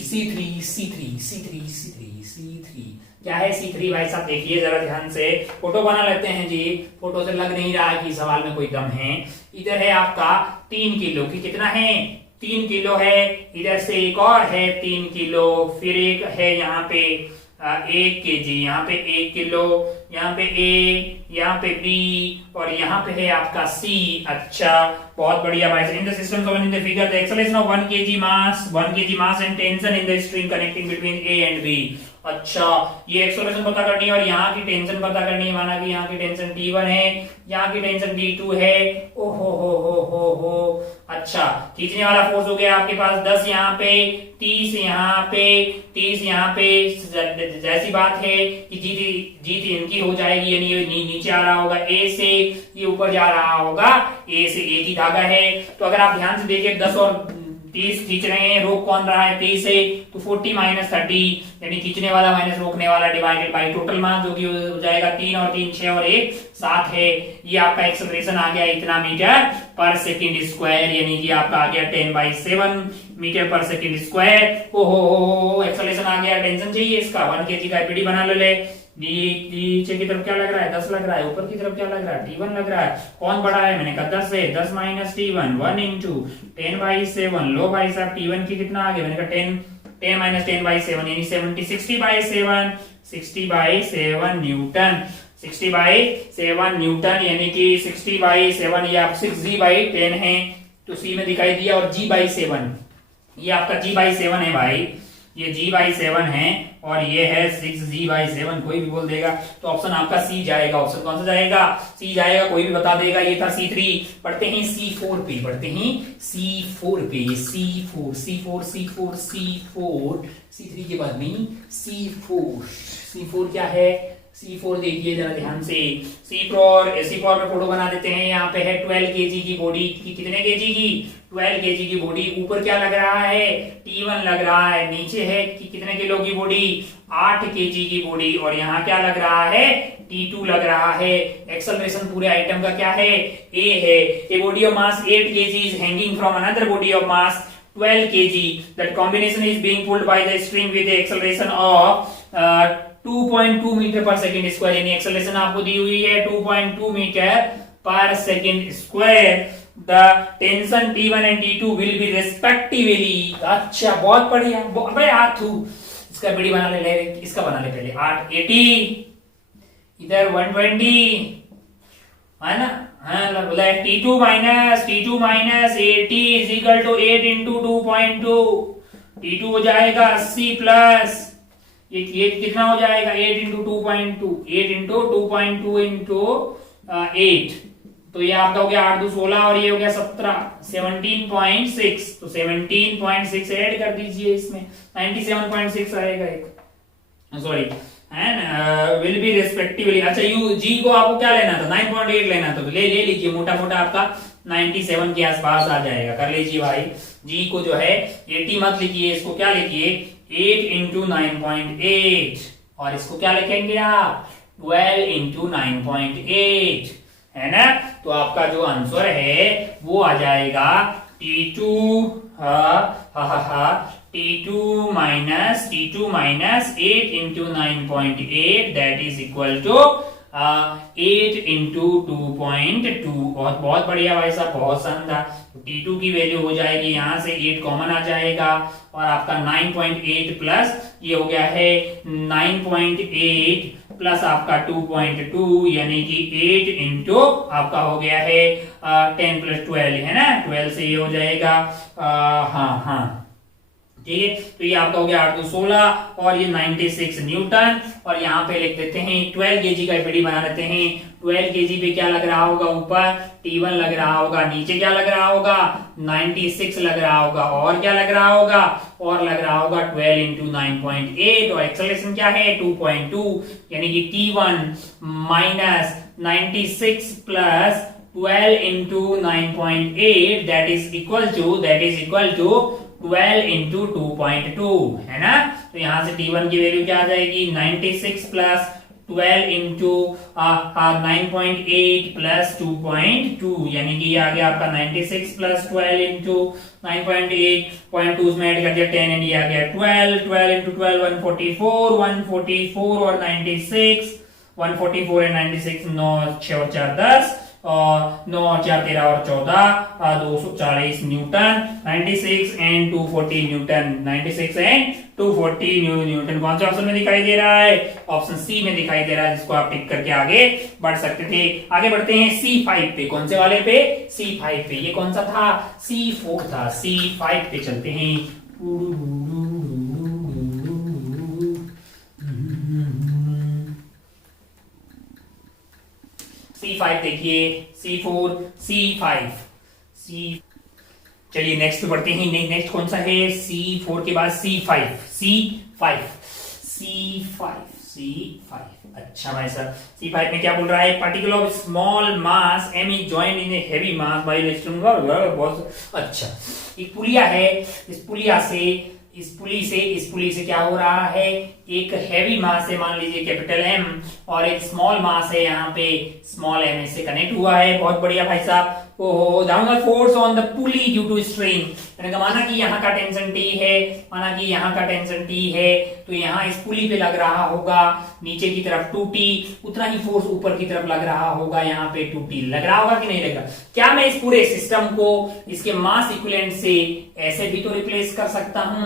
क्या है C3 भाई साहब, देखिए जरा ध्यान से, फोटो बना लेते हैं जी। फोटो से लग नहीं रहा कि सवाल में कोई दम है। इधर है आपका 3 किलो की, कितना है 3 किलो है। इधर से एक और है 3 किलो, फिर एक है यहाँ पे 1 kg, यहाँ पे 1 किलो, यहाँ पे A, यहाँ पे B और यहाँ पे है आपका C। अच्छा, बहुत बढ़िया भाई। In the system given in the figure the acceleration of 1 kg mass and tension in the string connecting between A and B। अच्छा, ये एक्सेलरेशन पता करनी है और यहाँ की टेंशन पता करनी है। माना कि यहाँ की टेंशन T1 है, यहाँ की टेंशन T2 है। ओ हो। अच्छा, खींचने वाला फोर्स हो गया आपके पास 10 यहाँ पे, 30 यहाँ पे, 30 यहाँ पे। जैसी बात है कि जीत इनकी हो जाएगी, यानी ये नीचे आ रहा होगा A से, ये ऊपर जा रहा होगा A से। एक ही धागा है, तो अगर आप ध्यान से देखिए 10 और 30 खींच रहे हैं, रोक कौन रहा है 30 से, तो 40 माइनस 30 यानी खींचने वाला माइनस रोकने वाला डिवाइडेड बाय टोटल मास, जो कि हो जाएगा 3 और 3 6 और 1 7 है। ये आपका एक्सेलरेशन आ गया इतना मीटर पर सेकंड स्क्वायर, यानी कि आपका आ गया 10/7 मीटर पर सेकंड स्क्वायर। ओहो, एक्सेलरेशन आ गया। टेंशन चाहिए इसका 1 kg का एपीडी बना ले। नीचे की तरफ क्या लग रहा है 10 लग रहा है, ऊपर की तरफ क्या लग रहा है T1 लग रहा है। कौन बड़ा है, मैंने कहा 10 है, 10 माइनस T1 1 इंटू 10/7। लो भाई साहब T1 की कितना आ गया, मैंने कहा 10 माइनस 10/7 यानी 60/7 60/7 न्यूटन, 60/7 न्यूटन, यानी कि 60/7 ये आप 6g/10 है, तो सी में दिखाई दिया। और g/7 ये आपका g/7 है भाई, ये g/7 है और ये है 6g/7, कोई भी बोल देगा तो ऑप्शन आपका सी जाएगा। ऑप्शन कौन सा जाएगा? सी जाएगा, कोई भी बता देगा। ये था C3। पढ़ते हैं C4 पे, पढ़ते हैं C4 पे। C4 C4 C4 C4 C3 के बाद में C4 क्या है? C4 देखिए जरा ध्यान से। C4 में फोटो बना देते हैं। यहाँ पे है 12 kg की बॉडी की, कितने kg की? 12 kg की बॉडी। ऊपर क्या लग रहा है? T1 लग रहा है। नीचे है कि कितने किलो की बॉडी? 8 kg की बॉडी। और यहाँ क्या लग रहा है? T2 लग रहा है। एक्सेलरेशन पूरे आइटम का क्या है? A है। A body of mass 8 kg is hanging from another body of mass 12 kg. That combination is being pulled by the string with the acceleration of 2.2 metre per second square, यानी एक्सेलरेशन आपको दी हुई है 2.2 metre per second square. The tension T1 and T2 will be respectively. अच्छा, बहुत बढ़िया। अबे आथू, इसका बीडी बना ले, इसका बना ले पहले। 880, इधर 120 है ना? हाँ, बोला है T2 minus 80 is equal to 8 into 2.2। T2 हो जाएगा 80 प्लस ये कितना हो जाएगा? 8 इंटू 2.2, 8 इंटू 2.2 इंटू 8, तो ये आपका हो गया 8 2 16 और ये हो गया 17, 17.6। तो 17.6 ऐड कर दीजिए इसमें, 97.6 आएगा एक, सॉरी है ना, विल बी रेस्पेक्टिवली। अच्छा, यू जी को आपको क्या लेना था? 9.8 लेना था, तो ले लीजिए, मोटा मोटा आपका 97 के आसपास आ जाएगा। कर लीजिए भाई। जी को जो है 80 मत लिखिए, इसको क्या लिखिए? 8 इंटू 9.8, और इसको क्या लिखेंगे आप? 12 इंटू 9.8, है ना? तो आपका जो आंसर है वो आ जाएगा T2 T2 minus 8 into 9.8, that is equal to 8 into 2.2। बहुत बढ़िया भाई साहब, बहुत शानदार। T2 की वैल्यू हो जाएगी, यहां से 8 कॉमन आ जाएगा और आपका 9.8 प्लस ये हो गया है 9.8 प्लस आपका 2.2, यानी कि 8 इंटू आपका हो गया है 10 प्लस 12, है ना? 12 से ये हो जाएगा हाँ ठीक है। तो ये आपका हो गया 8 2 16 और ये 96 न्यूटन। और यहाँ पे लिख देते हैं 12 kg का एफडी बना लेते हैं। 12 kg पे क्या लग रहा होगा? ऊपर T1 लग रहा होगा, नीचे क्या लग रहा होगा? 96 लग रहा होगा, और क्या लग रहा होगा? और लग रहा होगा 12 इंटू 9.8, और एक्सेलरेशन क्या है? 2.2, यानी कि T1 minus 96 plus 12 into 9.8, that is equal to 12 into 2.2, है ना? तो यहां से T1 की वैल्यू क्या आ जाएगी? 96 प्लस 12 इंटू 9.8 प्लस 2.2, यानी कि ये आ गया आपका 96 प्लस 12 इंटू 9.8, में ऐड कर दिया 10 एंड ये आ गया 12 इंटू 12 144 और 96, 144 एंड 96, 9 6 और 4 10 और 9 और 4 13 और 14, 240 Newton. 96 and 240 Newton, 96 and 240 Newton कौन से ऑप्शन में दिखाई दे रहा है? ऑप्शन सी में दिखाई दे रहा है, जिसको आप टिक करके आगे बढ़ सकते थे। आगे बढ़ते हैं C5 पे। कौन से वाले पे? C5 पे। ये कौन सा था? C4 था। C5 पे चलते हैं। C5 देखिए, C4 C5 C। चलिए नेक्स्ट पे बढ़ते हैं। नेक्स्ट कौन सा है? C4 के बाद C5। अच्छा भाई साहब, C5 में क्या बोल रहा है? Particle of small mass m is joined in A heavy mass by electron. बहुत अच्छा। एक पुलिया है, इस पुली से क्या हो रहा है? एक हैवी मास है, मान लीजिए कैपिटल M, और एक स्मॉल मास है यहाँ पे स्मॉल m से कनेक्ट हुआ है। बहुत बढ़िया भाई साहब। ओहो, downward force on the pulley due to strain, मैंने कहा माना कि यहाँ का टेंशन T है, माना कि यहाँ का टेंशन T है, तो यहाँ इस पुली पे लग रहा होगा नीचे की तरफ 2T, उतना ही फोर्स ऊपर की तरफ लग रहा होगा यहाँ पे 2T। लग रहा होगा कि नहीं लग रहा? क्या मैं इस पूरे सिस्टम को इसके मास इक्विवेलेंट से ऐसे भी तो रिप्लेस कर सकता हूँ,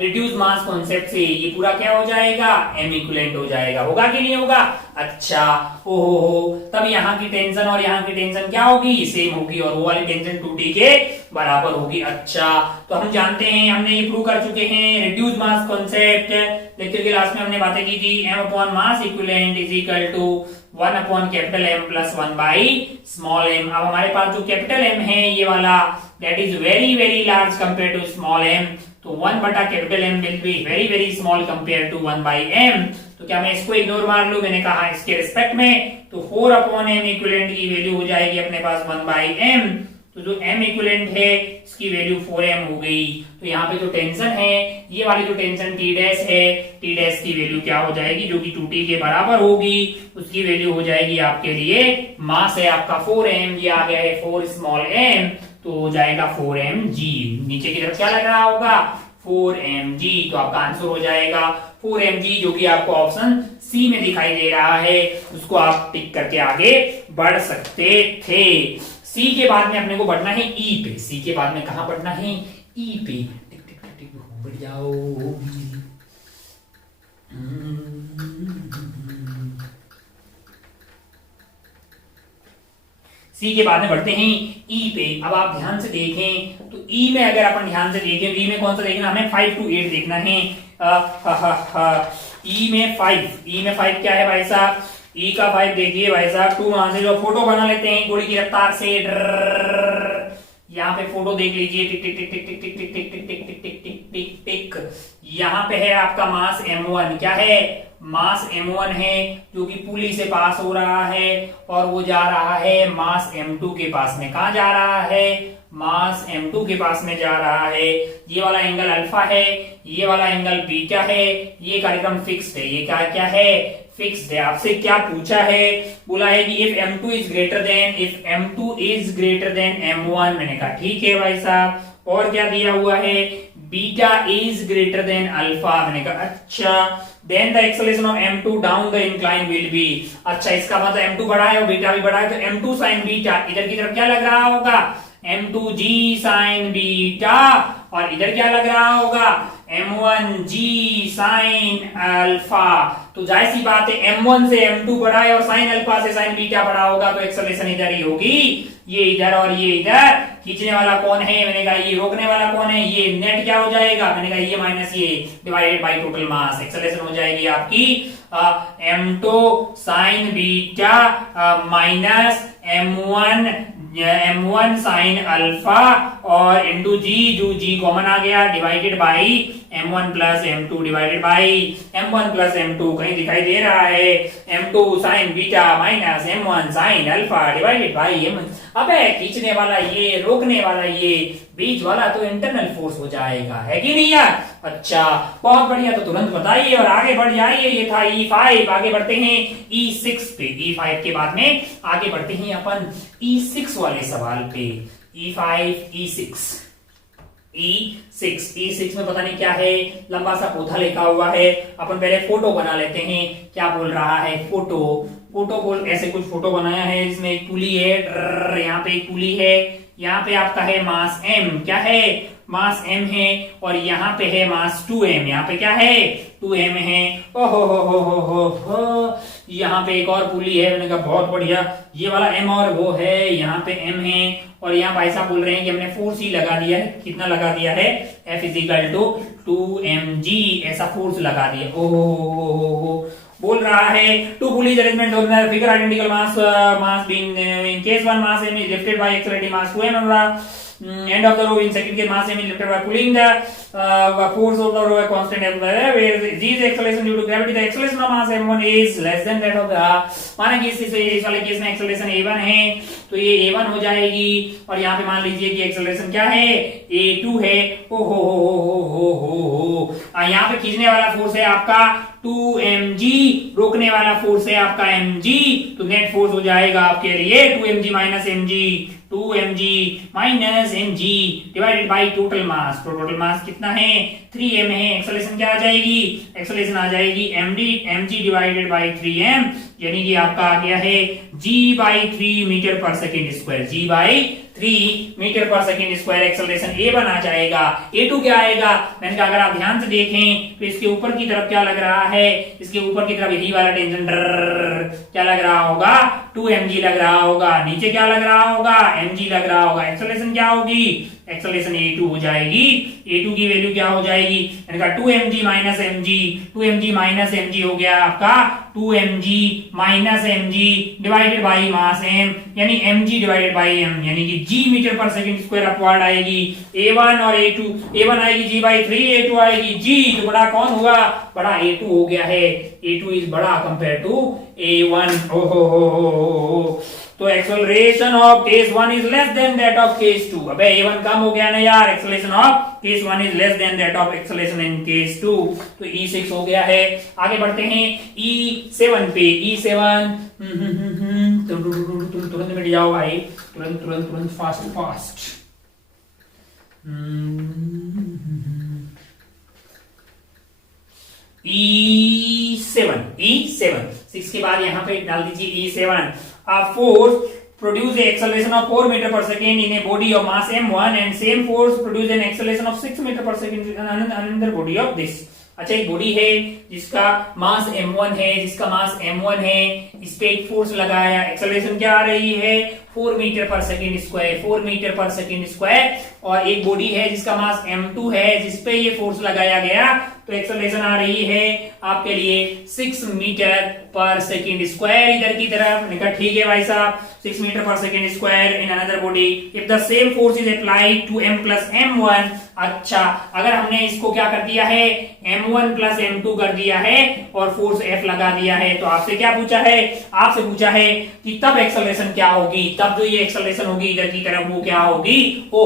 रिड्यूस मास कॉन्सेप्ट से ये पूरा क्या हो जाएगा, m इक्विवेलेंट हो जाएगा। होगा कि नहीं होगा? अच्छा, ओहो, तब यहाँ की टेंशन और यहाँ की टेंशन क्या होगी, सेम होगी, और वो वाली टेंशन 2T के बराबर होगी। अच्छा, तो हम जानते हैं, हमने ये प्रूव कर चुके हैं रिड्यूस मास कॉन्सेप्ट, लेक्चर के लास्ट में हमने बातें की थी। m upon mass equivalent is equal to 1 upon capital M plus 1 by small m। अब हमारे पास जो कैपिटल M है ये वाला, that is very very large compare to small m, तो 1 बटा capital M will be very very small compare to 1 by m। तो क्या मैं इसको इग्नोर मार लूं? मैंने कहा इसके रिस्पेक्ट में, तो 4 अपॉन m इक्विवेलेंट की वैल्यू हो जाएगी अपने पास 1 बाई m। तो जो m इक्विवेलेंट है इसकी वैल्यू 4m हो गई। तो यहाँ पे जो टेंशन है, ये वाली जो टेंशन T डैश है, T डैश की वैल्यू क्या हो जाएगी, जो कि 2T के बराबर होगी, उसकी वैल्यू हो जाएगी आपके लिए, मास है आपका 4m, ये आ गया है 4 स्मॉल m, तो हो जाएगा 4mg। नीचे की तरफ क्या लग रहा होगा, 4mg। तो आपका आंसर हो जाएगा 4mg, जो कि आपको ऑप्शन सी में दिखाई दे रहा है, उसको आप टिक करके आगे बढ़ सकते थे। सी के बाद में अपने को बढ़ना है ई पे। सी के बाद में कहां बढ़ना है, ई पे। टिक टिक टिक टिक बढ़ जाओ। सी के बाद में बढ़ते हैं ई पे। अब आप ध्यान से देखें तो ई में अगर अपन ध्यान से देखें, ई में कौन सा देखना, हमें 5 to 8 देखना है। ई में 5 क्या है भाई साहब, ई का 5 देखिए भाई साहब, 2 वहां से जो फोटो बना लेते हैं गोली की रफ्तार से, यहाँ पे फोटो देख लीजिए, टिक टिक टिक टिक टिक टिक टिक टिक टिक टिक टिक टिक टिक टिक टिक। यहाँ पे है आपका मास m1, क्या है, मास m1 है, जो कि पुली से पास हो रहा है, और वो जा रहा है मास m2 के पास में। कहा जा रहा है, मास m2 के पास में जा रहा है। ये वाला एंगल अल्फा है, ये वाला एंगल बीटा है, ये कार्यक्रम फिक्स्ड है, ये क्या है, फिक्स्ड है। आपसे क्या पूछा है, बोला है कि if m2 is greater then m1। मैंने कहा ठीक है भाई साहब, और क्या दिया हुआ है, beta is greater than alpha. मैंने कहा अच्छा, then the acceleration of m2 down the incline will be. अच्छा, इसका मतलब m2 बड़ा है और बीटा भी बड़ा है, तो m2 साइन बीटा, इधर की तरफ क्या लग रहा होगा, m2g साइन बीटा, और इधर क्या लग रहा होगा, m1g साइन अल्फा। तो जाहिर सी बात है m1 से m2 बड़ा है और साइन अल्फा से साइन बीटा बड़ा होगा, तो एक्सेलरेशन इधर ही होगी, ये इधर और ये इधर। खींचने वाला कौन है, मैंने कहा ये रोकने वाला कौन है, ये नेट क्या हो जाएगा, मैंने कहा ये माइनस ये divided by total mass. Acceleration हो जाएगी आपकी m2 sign beta minus m1 sine alpha, और इंटू जी, जो जी कॉमन आ गया, divided by m1 plus m2 divided by m1 plus m2। कहीं दिखाई दे रहा है m2 sign beta minus m1 sine alpha divided by m। अबे खींचने वाला ये, रोकने वाला ये, बीच वाला तो इंटरनल फोर्स हो जाएगा, है कि नहीं यार। अच्छा, बहुत बढ़िया, तो तुरंत बताइए और आगे बढ़ जाइए। ये था E5, आगे बढ़ते हैं E6 पे। E5 के बाद में आगे बढ़ते हैं अपन E6 वाले सवाल पे। E6 में पता नहीं क्या है, लंबा सा पौधा लिखा हुआ है। अपन पहले फोटो बना लेते हैं, क्या बोल रहा है, फोटो बोल, ऐसे कुछ फोटो बनाया है, इसमें एक पुली है, यहाँ पे एक पुली है, यहाँ पे आपका है मास m, क्या है, मास m है, और यहाँ पे है मास 2m, यहाँ पे क्या है, 2m है। ओहो हो, यहाँ पे एक और पुली है। मैंने कहा बहुत बढ़िया, ये वाला m और वो है, यहाँ पे m है, और यहाँ भाई साहब बोल रहे हैं कि हमने फोर्स ही लगा दिया है। कितना लगा दिया है, F इजिकल टू 2mg, ऐसा फोर्स लगा दिया। ओहो, बोल रहा है two pulleys arrangement of the figure identical mass being in case one mass m is lifted by accelerating mass 2m, end of the row in second case mass m is lifted by pulling the force of the row a constant m, where g is acceleration due to gravity, the acceleration of mass m1 is less than that of the, माना कि इस वाले केस में एक्सेलरेशन a1 है, तो ये a1 हो जाएगी, और यहाँ पे मान लीजिए कि एक्सेलरेशन क्या है, a2 है। ओहो, यहाँ पे खींचने वाला फोर्स है आपका 2mg, रोकने वाला फोर्स है आपका mg, तो नेट फोर्स हो जाएगा आपके लिए 2mg minus mg, 2mg minus mg divided by total mass. तो टोटल मास कितना है 3m है। एक्सेलरेशन क्या आ जाएगी, एक्सेलरेशन आ जाएगी mg डिवाइडेड बाई 3m, यानी कि आपका आ गया है g by 3 metre per second square, g by 3 metre per second square acceleration A1 आ जाएगा। A2 क्या आएगा, मैंने कहा अगर आप ध्यान से देखें तो इसके ऊपर की तरफ क्या लग रहा है, इसके ऊपर की तरफ यही वाला टेंशन क्या लग रहा होगा 2mg लग रहा होगा, नीचे क्या लग रहा होगा mg लग रहा होगा। एक्सेलरेशन क्या होगी, एक्सेलरेशन A2 हो जाएगी। A2 की वैल्यू क्या हो जाएगी, मैंने कहा 2mg minus mg, 2mg minus mg हो गया आपका 2mg minus mg divided by mass m, यानी mg डिवाइडेड बाई m, यानी कि g metre per second square upward आएगी। A1 और A2, A1 आएगी g बाई 3, A2 आएगी g, तो बड़ा कौन होगा, बड़ा A2 हो गया है। A2 इज बड़ा कंपेयर टू A1। हो। तो acceleration of case 1 is less than that of case 2। अबे A1 कम हो गया ना यार, acceleration of case 1 is less than that of acceleration in case 2। तो E6 हो गया है। आगे बढ़ते हैं E7 पे। E7 तुरंत मिट जाओ भाई, तुरंत फास्ट। E7 6 के बाद यहाँ पे डाल दीजिए E7। Force produce the acceleration of 4 meter per second in a body of mass m1 and same force produce an acceleration of 6 meter per second in another body of this। अच्छा, एक बॉडी है जिसका मास m1 है, जिसका मास m1 है, इस पे एक फोर्स लगाया, एक्सेलरेशन क्या आ रही है 4 metre per second square, 4 metre per second square. और एक बॉडी है जिसका मास m2 है, जिसपे ये फोर्स लगाया गया, तो एक्सेलरेशन आ रही है आपके लिए 6 मीटर पर सेकेंड स्क्वायर। इधर की तरफ निकल, ठीक है भाई साहब, 6 metre per second square in another body if the same force is applied to m plus m1। अच्छा, अगर हमने इसको क्या कर दिया है m1 प्लस m2 कर दिया है और फोर्स F लगा दिया है, तो आपसे क्या पूछा है, आपसे पूछा है कि तब एक्सेलरेशन क्या होगी, तब जो ये एक्सेलरेशन होगी इधर की तरफ वो क्या होगी। हो,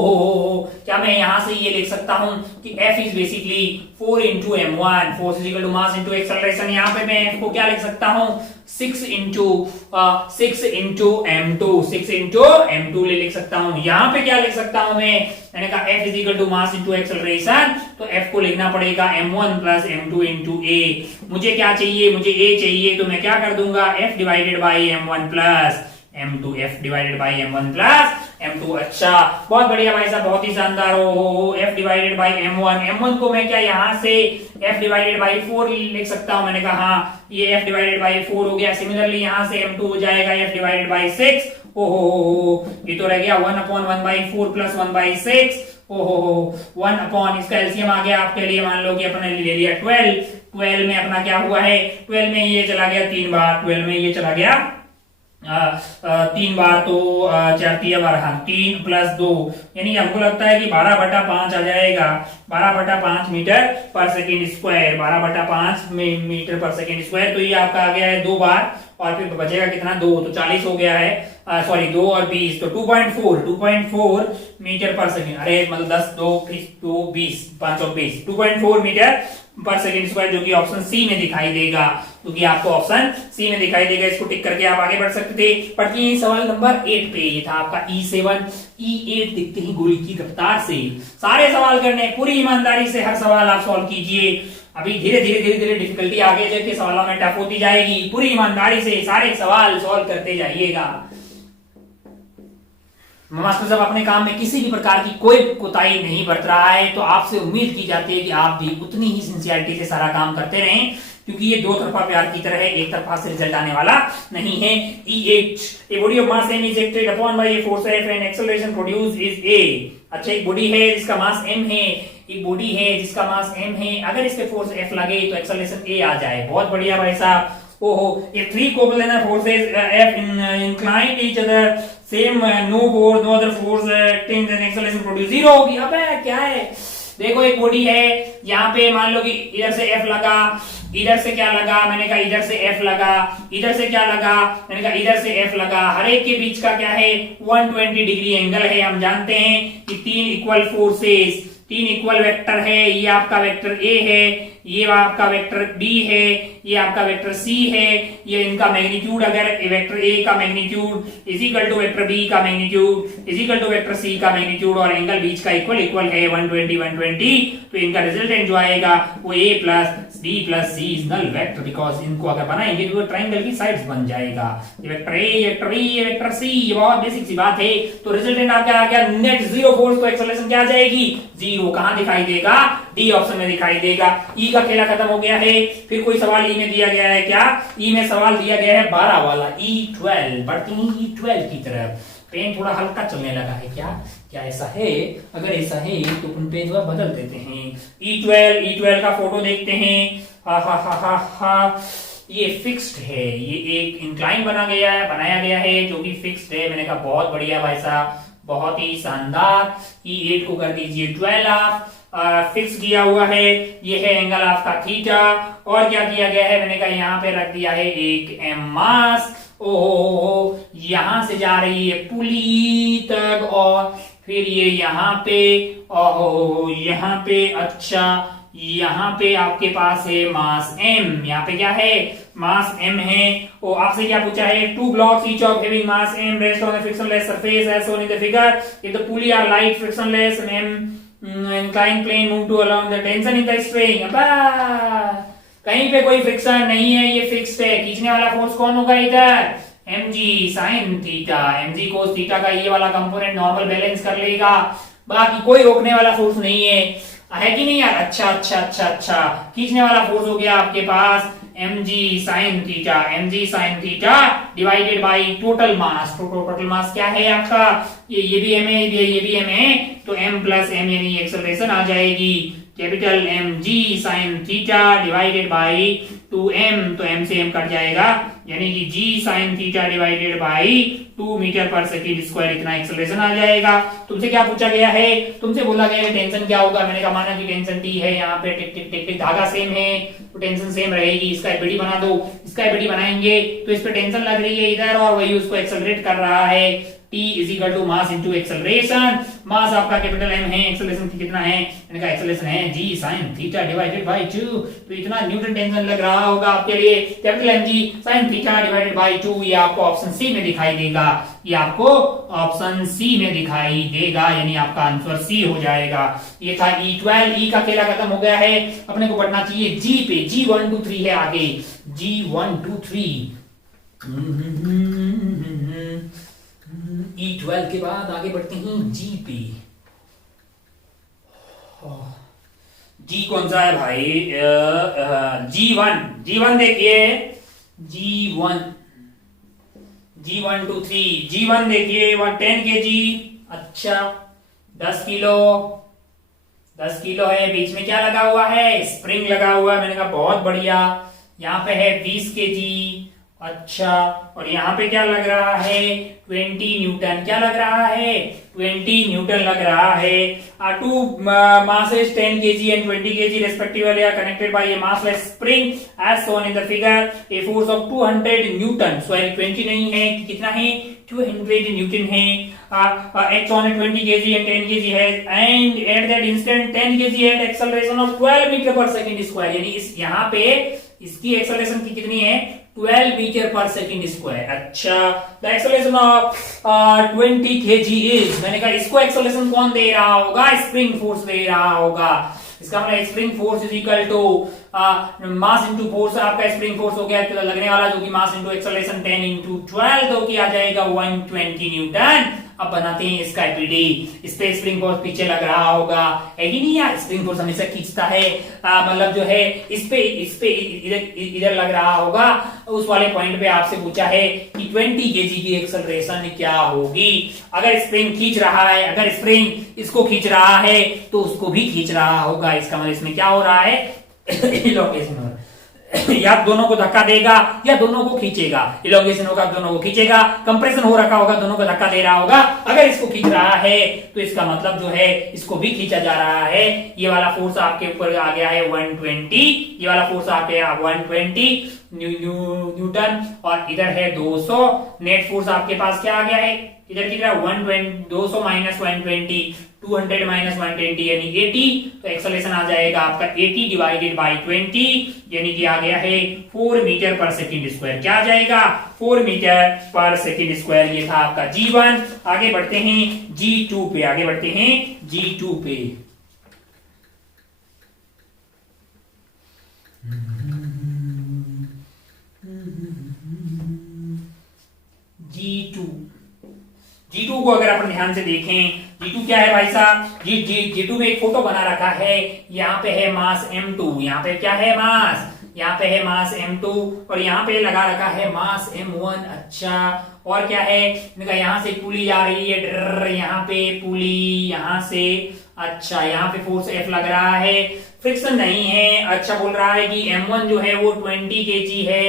क्या मैं यहां से ये लिख सकता हूं कि F is basically 4 into m1, force is equal to mass into acceleration. यहाँ पे मैं F को क्या लिख सकता हूं 6 इंटू m2 लिख सकता हूं। यहाँ पे क्या लिख सकता हूं मैंने कहा F is equal to mass into acceleration, तो F को लिखना पड़ेगा m1 plus m2 into a। मुझे क्या चाहिए, मुझे a चाहिए, तो मैं क्या कर दूंगा F divided by m1 plus m2, F divided by m1 plus m2। अच्छा, बहुत बढ़िया भाई साहब, बहुत ही शानदार। हो F डिवाइडेड बाई m1 को मैं क्या यहाँ से F डिवाइडेड बाई 4 लिख सकता हूं। मैंने कहा हाँ, ये F डिवाइडेड बाई 4 हो गया। सिमिलरली यहाँ से m2 हो जाएगा F डिवाइडेड बाई 6। ओहो, ये तो रह गया 1/1/4 प्लस 1/6। ओहो, 1 अपॉन, इसका एलसीएम आ गया आपके लिए, मान लो कि अपने ले लिया 12 में अपना क्या हुआ है, 12 में ये चला गया 3 बार, 12 में ये चला गया 3 बार, तो 3 प्लस 2, यानी हमको लगता है कि 12/5 आ जाएगा, 12/5 metre per second square, 12/5 metre per second square. तो ये आपका आ गया है 2 बार, और फिर बचेगा कितना 2, तो 40 हो गया है, सॉरी 2 और 20, तो 2.4 मीटर पर सेकेंड, अरे मतलब 10 2 20 5 और 20, 2.4 मीटर पर सेकेंड स्क्वायर, जो कि ऑप्शन सी में दिखाई देगा, क्योंकि आपको ऑप्शन सी में दिखाई देगा। इसको टिक करके आप आगे बढ़ सकते थे। पढ़िए सवाल नंबर 8 पे, ये था आपका E7। E8 देखते ही गोली की रफ्तार से सारे सवाल करने, पूरी ईमानदारी से हर सवाल आप सॉल्व कीजिए। अभी धीरे धीरे डिफिकल्टी आगे जाके सवालों में टफ होती जाएगी। पूरी ईमानदारी से सारे सवाल सॉल्व करते जाइएगा। मास्टर साहब अपने काम में किसी भी प्रकार की कोई कोताही नहीं बरत रहा है, तो आपसे उम्मीद की जाती है कि आप भी उतनी ही सिंसियरिटी से सारा काम करते रहें, क्योंकि ये 2 तरफा प्यार की तरह है, एक तरफा से रिजल्ट आने वाला नहीं है। E8, a body of mass m is acted upon by a force F and acceleration produced is a। अच्छा, एक बॉडी है जिसका मास m है, एक बॉडी है जिसका मास m है, अगर इस पे फोर्स F लगे तो एक्सेलरेशन a आ जाए। बहुत बढ़िया भाई साहब। ओहो, if 3 coplanar forces F inclined each other same, no other force acting, then acceleration produce 0 होगी। अबे क्या है, देखो एक बॉडी है, यहाँ पे मान लो कि इधर से F लगा, इधर से क्या लगा, मैंने कहा इधर से F लगा, इधर से क्या लगा, मैंने कहा इधर से F लगा, हर एक के बीच का क्या है 120 डिग्री एंगल है। हम जानते हैं कि 3 इक्वल फोर्सेस, 3 इक्वल वेक्टर है, ये आपका वेक्टर A है, ये आपका वेक्टर B है, ये आपका वेक्टर सी है, ये इनका मैग्नीट्यूड अगर वेक्टर ए का magnitude is equal to vector B का magnitude is equal to vector C का मैग्नीट्यूड और एंगल बीच का इक्वल इक्वल है 120 तो इनका रिजल्टेंट जो आएगा वो a plus b plus c is null vector, because इनको अगर बनाएंगे तो ट्रायंगल की साइड्स बन जाएगा। ये वेक्टर a, ये वेक्टर b, ये वेक्टर c, ये बहुत बेसिक सी बात है। तो रिजल्टेंट आपका आ गया नेट जीरो फोर्स, तो एक्सेलरेशन क्या आ जाएगी जीरो। कहां दिखाई देगा, डी ऑप्शन में दिखाई देगा। ई का खेला खत्म हो गया है। फिर कोई सवाल ई में दिया गया है, क्या ई में सवाल दिया गया है 12 वाला E12, बढ़ते हैं E12 की तरफ। पेन थोड़ा हल्का चलने लगा है, क्या ऐसा है? अगर ऐसा है तो अपन पेज बदल देते हैं। E12 का फोटो देखते हैं। हा हा हा हा हा, ये फिक्स्ड है, ये एक इंक्लाइन बनाया गया है जो कि फिक्स्ड है। मैंने कहा बहुत बढ़िया भाई साहब, बहुत ही शानदार। E8 को कर दीजिए 12 फिक्स किया हुआ है। ये है एंगल आपका थीटा। और क्या किया गया है, मैंने कहा यहाँ पे रख दिया है एक एम मास। ओहो, यहां से जा रही है पुली तक और फिर ये यहाँ पे, ओहो यहाँ पे, अच्छा यहाँ पे आपके पास है मास m। यहाँ पे क्या है, मास m है। ओ आपसे क्या पूछा है, two blocks each of having mass m rest on the frictionless surface as shown in the figure. If the pulley are light frictionless m inclined plane move to along the tension in the string। कहीं पे कोई फ्रिक्शन नहीं है, ये फिक्स्ड है। खींचने वाला फोर्स कौन होगा इधर, mg sin theta. mg cos theta का ये वाला कंपोनेंट नॉर्मल बैलेंस कर लेगा, बाकी कोई रोकने वाला फोर्स नहीं है कि नहीं यार। अच्छा, खींचने वाला फोर्स हो गया आपके पास mg sin theta divided by total mass. Total mass क्या है आपका, ये भी m है, ये भी m है, तो m प्लस m यानी एक्सेलरेशन आ जाएगी capital mg sin theta divided bye 2m, तो m से m कट जाएगा यानी कि g sin theta divided by 2 metre per second square, इतना एक्सेलरेशन आ जाएगा। तुमसे क्या पूछा गया है, तुमसे बोला गया है टेंशन क्या होगा। मैंने कहा माना कि टेंशन t है, यहाँ पे टिक धागा सेम है तो टेंशन सेम रहेगी। इसका एबीडी बना दो, इसका एबीडी बनाएंगे तो इस पे टेंशन लग रही है इधर और वही उसको एक्सेलरेट कर रहा है। T is equal to mass into acceleration. Mass आपका कैपिटल M है, एक्सेलरेशन कितना है, मैंने कहा एक्सेलरेशन है g sin theta divided by 2, तो इतना न्यूटन टेंशन लग रहा होगा आपके लिए। Capital mg sin theta divided by 2 ये आपको ऑप्शन सी में दिखाई देगा, ये आपको ऑप्शन सी में दिखाई देगा, यानी आपका आंसर सी हो जाएगा। ये था E12। ई का खेला खत्म हो गया है, अपने को बढ़ना चाहिए जी पे। G1 2 3 है आगे, G1 2 3। E12 के बाद आगे बढ़ते हैं जी पे। जी कौन सा है भाई, G1 देखिए, G1 2 3। G1 देखिए 10 kg, अच्छा 10 किलो है। बीच में क्या लगा हुआ है, स्प्रिंग लगा हुआ है। मैंने कहा बहुत बढ़िया। यहाँ पे है 20 kg, अच्छा, और यहाँ पे क्या लग रहा है 20 न्यूटन। क्या लग रहा है 20 न्यूटन लग रहा है। Two masses 10 kg and 20 kg respectively are connected by a massless spring as shown in the figure. A force of 200 Newton, sorry 20 नहीं है, कितना है 200 न्यूटन है। X on 20 kg and 10 kg है, and at that instant 10 kg had acceleration of 12 metre per second square, यानी इस यहाँ पे इसकी एक्सेलरेशन की कितनी है 12 मीटर पर सेकंड स्क्वायर। अच्छा, the acceleration of 20 kg is, मैंने कहा इसको एक्सेलरेशन कौन दे रहा होगा, स्प्रिंग फोर्स दे रहा होगा। इसका मतलब spring force is equal to mass into force. आपका स्प्रिंग फोर्स हो गया तो लगने वाला जो कि मास इंटू एक्सेलरेशन 10 इंटू 12 तो क्या जाएगा 120 न्यूटन। अब बनाते हैं इसका एपीडी। इस पे स्प्रिंग फोर्स पीछे लग रहा होगा, है कि नहीं यार। स्प्रिंग फोर्स हमेशा खींचता है, मतलब जो है इस पे इधर लग रहा होगा। उस वाले पॉइंट पे आपसे पूछा है कि 20 kg की एक्सेलरेशन क्या होगी। अगर स्प्रिंग खींच रहा है, अगर स्प्रिंग इसको खींच रहा है तो उसको भी खींच रहा होगा। इसका मतलब इसमें क्या हो रहा है इलोकेशन हो रहा है। या दोनों को धक्का देगा या दोनों को खींचेगा। इलोंगेशन होगा दोनों को खींचेगा, कंप्रेशन हो रखा होगा दोनों को धक्का दे रहा होगा। अगर इसको खींच रहा है तो इसका मतलब जो है इसको भी खींचा जा रहा है। ये वाला फोर्स आपके ऊपर आ गया है 120, ये वाला फोर्स आपके 120 न्यूटन और इधर है 200। नेट फोर्स आपके पास क्या आ गया है इधर की तरह 120, 200 माइनस 120 200 माइनस 120 यानी 80, तो एक्सेलरेशन आ जाएगा आपका 80 डिवाइडेड बाई 20 यानी कि आ गया है 4 मीटर पर सेकेंड स्क्वायर। क्या आ जाएगा? 4 मीटर पर सेकेंड स्क्वायर। ये था आपका G1। आगे बढ़ते हैं G2 पे, आगे बढ़ते हैं G2 पे। G2 को अगर अपन ध्यान से देखें, G2 क्या है भाई साहब? G2 में एक फोटो बना रखा है। यहाँ पे है मास M2, यहाँ पे क्या है मास? यहाँ पे है मास M2 और यहाँ पे लगा रखा है मास M1। अच्छा, और क्या है? यहाँ से पुली जा रही है, यहाँ पे पुली, यहाँ से, अच्छा यहाँ पे फोर्स F लग रहा है, फ्रिक्शन नहीं है। अच्छा, बोल रहा है कि M1 जो है वो 20 kg है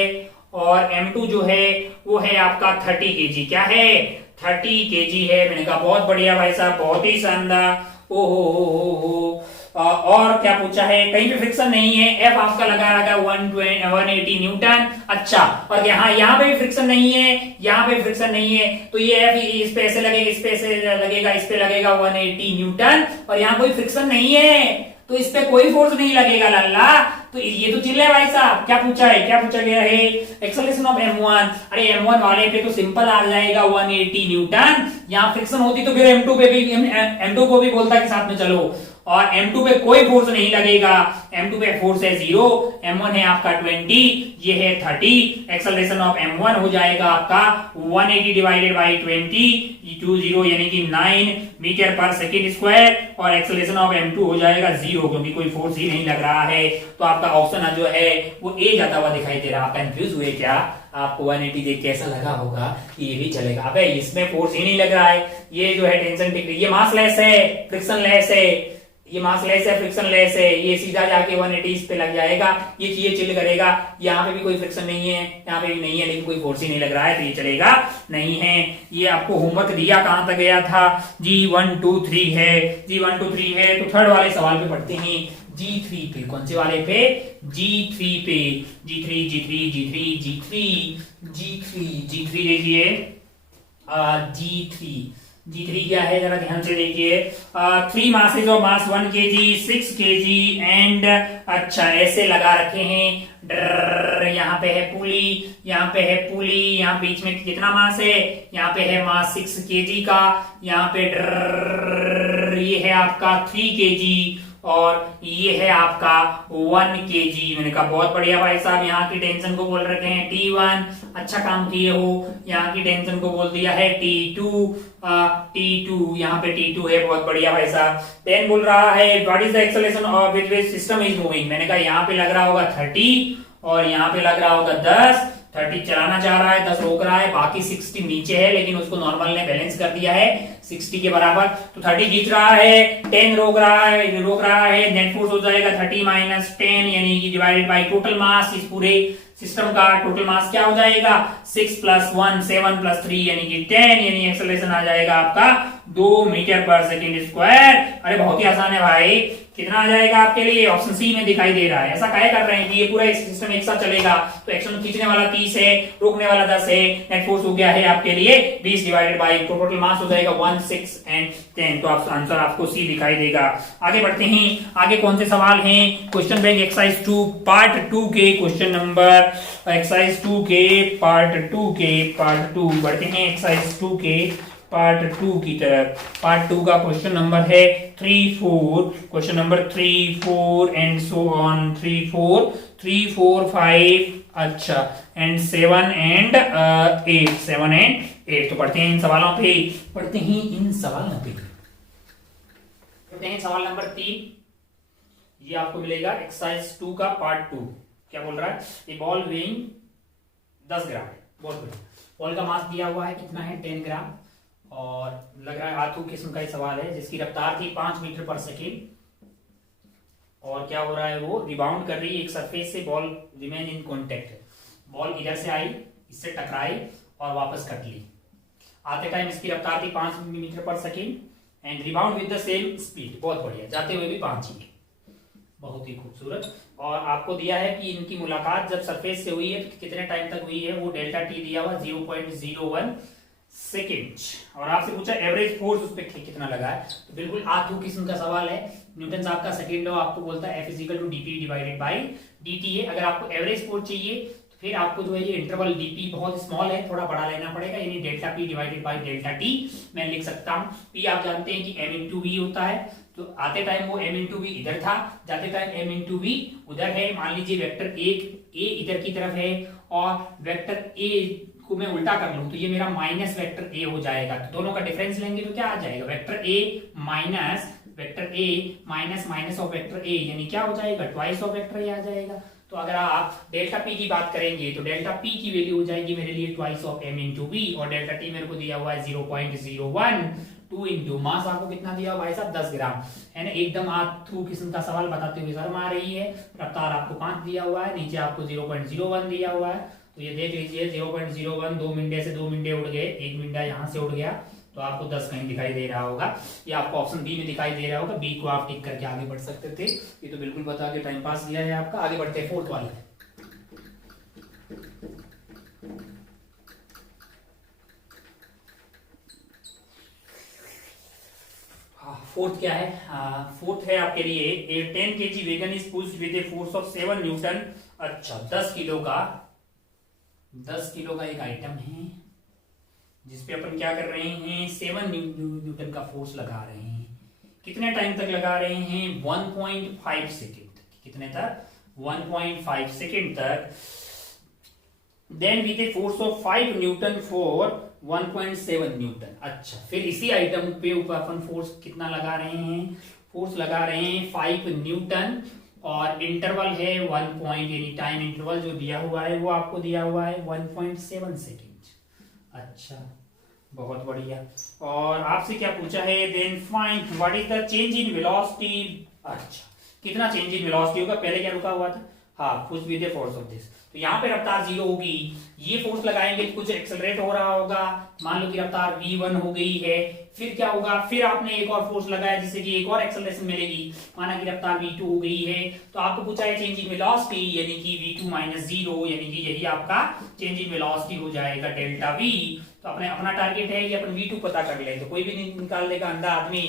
और M2 जो है वो है आपका 30 kg। क्या है? 30 kg है। मैंने कहा बहुत बढ़िया भाई साहब, बहुत ही शानदार। ओहो। और क्या पूछा है? कहीं पे फ्रिक्शन नहीं है। एफ आपका लगा रखा है 180 न्यूटन। अच्छा, और यहाँ पे भी फ्रिक्शन नहीं है, यहाँ पे फ्रिक्शन नहीं है, तो ये एफ इस पे ऐसे लगेगा, इस पे ऐसे लगेगा, इस पे लगेगा 180 न्यूटन, और यहाँ कोई फ्रिक्शन नहीं है तो इस पे कोई फोर्स नहीं लगेगा लल्ला। तो ये तो चिल्ले भाई साहब। क्या पूछा है? क्या पूछा गया है? Acceleration of M1। अरे M1 वाले पे तो सिंपल आ जाएगा 180 न्यूटन। यहाँ फ्रिक्शन होती तो फिर M2 पे भी, M2 को भी बोलता कि साथ में चलो, और M2 पे कोई फोर्स नहीं लगेगा। M2 पे फोर्स है 0, M1 है आपका 20, ये है 30। एक्सेलरेशन ऑफ M1 हो जाएगा आपका 180 डिवाइडेड बाई 20 यानी कि 9 मीटर पर सेकेंड स्क्वायर, और एक्सेलरेशन ऑफ M2 हो जाएगा 0 क्योंकि कोई फोर्स ही नहीं लग रहा है। तो आपका ऑप्शन जो है वो ए जाता हुआ दिखाई दे रहा है। आप कंफ्यूज हुए क्या? आपको 180 देख के ऐसा लगा होगा कि ये भी चलेगा। अबे इसमें फोर्स ही नहीं लग रहा है। ये जो है टेंशन टिक रही है, ये मास लेस है, फ्रिक्शन लेस है, ये मास लेस है, फ्रिक्शन लेस है, ये सीधा जाके 180 इस पे लग जाएगा, ये चिल करेगा। यहाँ पे भी कोई फ्रिक्शन नहीं है, यहाँ पे भी नहीं है, लेकिन कोई फोर्स ही नहीं लग रहा है, तो ये चलेगा नहीं है। ये आपको होमवर्क दिया कहां तक गया था? G1 2 3 है, G1 2 3 है। तो थर्ड वाले सवाल पे पढ़ते हैं G3 पे। कौन से वाले पे? G3 पे। G3 देखिए, G3 क्या है जरा ध्यान से देखिए। 3 masses of mass 1 kg, 6 kg and, अच्छा ऐसे लगा रखे हैं। यहाँ पे है पुली, यहाँ पे है पुली, यहाँ बीच में कितना मास है? यहाँ पे है मास 6 kg का, यहाँ पे ये है आपका 3 kg और ये है आपका 1 kg। मैंने कहा बहुत बढ़िया भाई साहब। यहाँ की टेंशन को बोल रखे हैं T1, अच्छा काम किए हो। यहाँ की टेंशन को बोल दिया है T2, यहाँ पे T2 है, बहुत बढ़िया भाई साहब। देन बोल रहा है what is the acceleration of which which system is moving. मैंने कहा यहाँ पे लग रहा होगा 30 और यहाँ पे लग रहा होगा 10। 30 चलाना चाह रहा है, 10 रोक रहा है, बाकी 60 नीचे है, लेकिन उसको नॉर्मल ने बैलेंस कर दिया है 60 के बराबर। तो 30 खींच रहा है, 10 रोक रहा है, नेट फोर्स हो जाएगा 30 माइनस 10 यानी कि डिवाइडेड बाय टोटल मास। इस पूरे सिस्टम का टोटल मास क्या हो जाएगा? 6 + 1 7 + 3 यानी कि 10, यानी एक्सेलरेशन आ जाएगा आपका 2 मीटर पर सेकेंड स्क्वायर। अरे बहुत ही आसान है भाई। कितना आ जाएगा आपके लिए? ऑप्शन सी में दिखाई दे रहा है। ऐसा काहे कर रहे हैं कि ये पूरा सिस्टम एक साथ चलेगा, तो एक्शन खींचने वाला 30 है, रोकने वाला 10 है, नेट फोर्स हो गया है आपके लिए 20 डिवाइडेड बाय टोटल मास हो जाएगा 1 6 एंड 10। तो आंसर आपको सी दिखाई देगा। आगे बढ़ते हैं, आगे कौन से सवाल हैं? क्वेश्चन बैंक एक्सरसाइज 2 पार्ट 2 के क्वेश्चन नंबर, एक्सरसाइज 2 के पार्ट 2 बढ़ते हैं एक्सरसाइज 2 के पार्ट 2 की तरफ। पार्ट 2 का क्वेश्चन नंबर है 3 4, question number 3 4 and so on, 3 4 5, अच्छा एंड 7 एंड 8। तो पढ़ते हैं इन सवालों पे, सवाल नंबर 3। ये आपको मिलेगा एक्सरसाइज 2 का पार्ट 2। क्या बोल रहा है? ये बॉल वेइंग 10 ग्राम है, बहुत बढ़िया। बॉल का मास दिया हुआ है कितना है? 10 ग्राम, और लग रहा है आथू किस्म का ही सवाल है, जिसकी रफ्तार थी 5 मीटर पर सेकेंड। और क्या हो रहा है? वो रिबाउंड कर रही है एक सरफेस से, ball remain in contact. Ball इधर से आई, इससे टकराई और वापस कट ली। आते टाइम इसकी रफ्तार थी 5 metre per second and rebound with the same speed. बहुत बढ़िया, जाते हुए भी 5 ही, बहुत ही खूबसूरत। और आपको दिया है कि इनकी मुलाकात जब सरफेस से हुई है तो कितने टाइम तक हुई है, वो डेल्टा टी दिया हुआ 0.01 सेकेंड। और आपसे पूछा एवरेज फोर्स उस पर कितना लगा है, तो बिल्कुल आठवीं किस्म का सवाल है। न्यूटन साहब का सेकेंड लॉ आपको बोलता है F is equal to dp divided by dt है। अगर आपको एवरेज फोर्स चाहिए तो फिर आपको जो है ये इंटरवल dp बहुत स्मॉल है, थोड़ा बड़ा लेना पड़ेगा, यानी delta p divided by delta t मैं लिख सकता हूँ। p आप जानते हैं कि m इंटू v होता है, तो आते टाइम वो m इंटू वी इधर था, जाते टाइम m इंटू वी उधर है। मान लीजिए वेक्टर a इधर की तरफ है और वेक्टर a को मैं उल्टा कर लूं तो ये मेरा माइनस वेक्टर a हो जाएगा। तो दोनों का डिफरेंस लेंगे तो क्या आ जाएगा, vector a minus minus of vector a, यानी क्या हो जाएगा, ट्वाइस ऑफ वेक्टर a आ जाएगा। तो अगर आप डेल्टा p की बात करेंगे तो डेल्टा p की वैल्यू हो जाएगी मेरे लिए twice of m into v, और डेल्टा t मेरे को दिया हुआ है 0.01, 2 इंटू मास आपको कितना दिया हुआ भाई साहब 10 ग्राम, है ना। एकदम आप थ्रू किस्म का सवाल बताते हुए शर्म आ रही है। रफ्तार आपको 5 दिया हुआ है, नीचे आपको 0.01 दिया हुआ है, तो ये देख लीजिए 0.01, 2 मिनटे से 2 मिनटे उड़ गए, 1 मिनटा यहाँ से उड़ गया, तो आपको 10 कहीं दिखाई दे रहा होगा, या आपको ऑप्शन बी में दिखाई दे रहा होगा। बी को आप टिक करके आगे बढ़ सकते थे। ये तो बिल्कुल बता के टाइम पास किया है आपका। आगे बढ़ते हैं फोर्थ वाले। फोर्थ क्या है, फोर्थ है आपके लिए a 10 kg wagon is pushed with a force of 7 newton. अच्छा 10 किलो का एक आइटम है जिसपे अपन क्या कर रहे हैं, 7 न्यूटन का फोर्स लगा रहे हैं। कितने टाइम तक लगा रहे हैं, 1.5 सेकेंड तक। कितने तक, 1.5 सेकेंड तक। Then with a force of 5 newton for 1.7 newton. अच्छा फिर इसी आइटम पे ऊपर अपन फोर्स कितना लगा रहे हैं, फोर्स लगा रहे हैं 5 न्यूटन, और इंटरवल है 1 पॉइंट, यानी टाइम इंटरवल जो दिया हुआ है वो आपको दिया हुआ है 1.7 सेकेंड। अच्छा बहुत बढ़िया। और आपसे क्या पूछा है, then find what is the change in velocity. अच्छा कितना चेंज इन वेलोसिटी होगा, पहले क्या रुका हुआ था, हाँ push with the force of this, तो यहाँ पे रफ्तार 0 होगी, ये फोर्स लगाएंगे तो कुछ एक्सेलरेट हो रहा होगा, मान लो कि रफ्तार v1 हो गई है, फिर क्या होगा, फिर आपने एक और फोर्स लगाया जिससे कि एक और एक्सेलरेशन मिलेगी, माना कि रफ्तार v2 हो गई है, तो आपको पूछा है चेंज इन वेलोसिटी, यानी कि v2 माइनस 0, यानी कि यही आपका चेंज इन वेलोसिटी हो जाएगा डेल्टा v। तो अपने अपना टारगेट है कि अपन v2 पता कर ले, तो कोई भी निकाल लेगा अंधा आदमी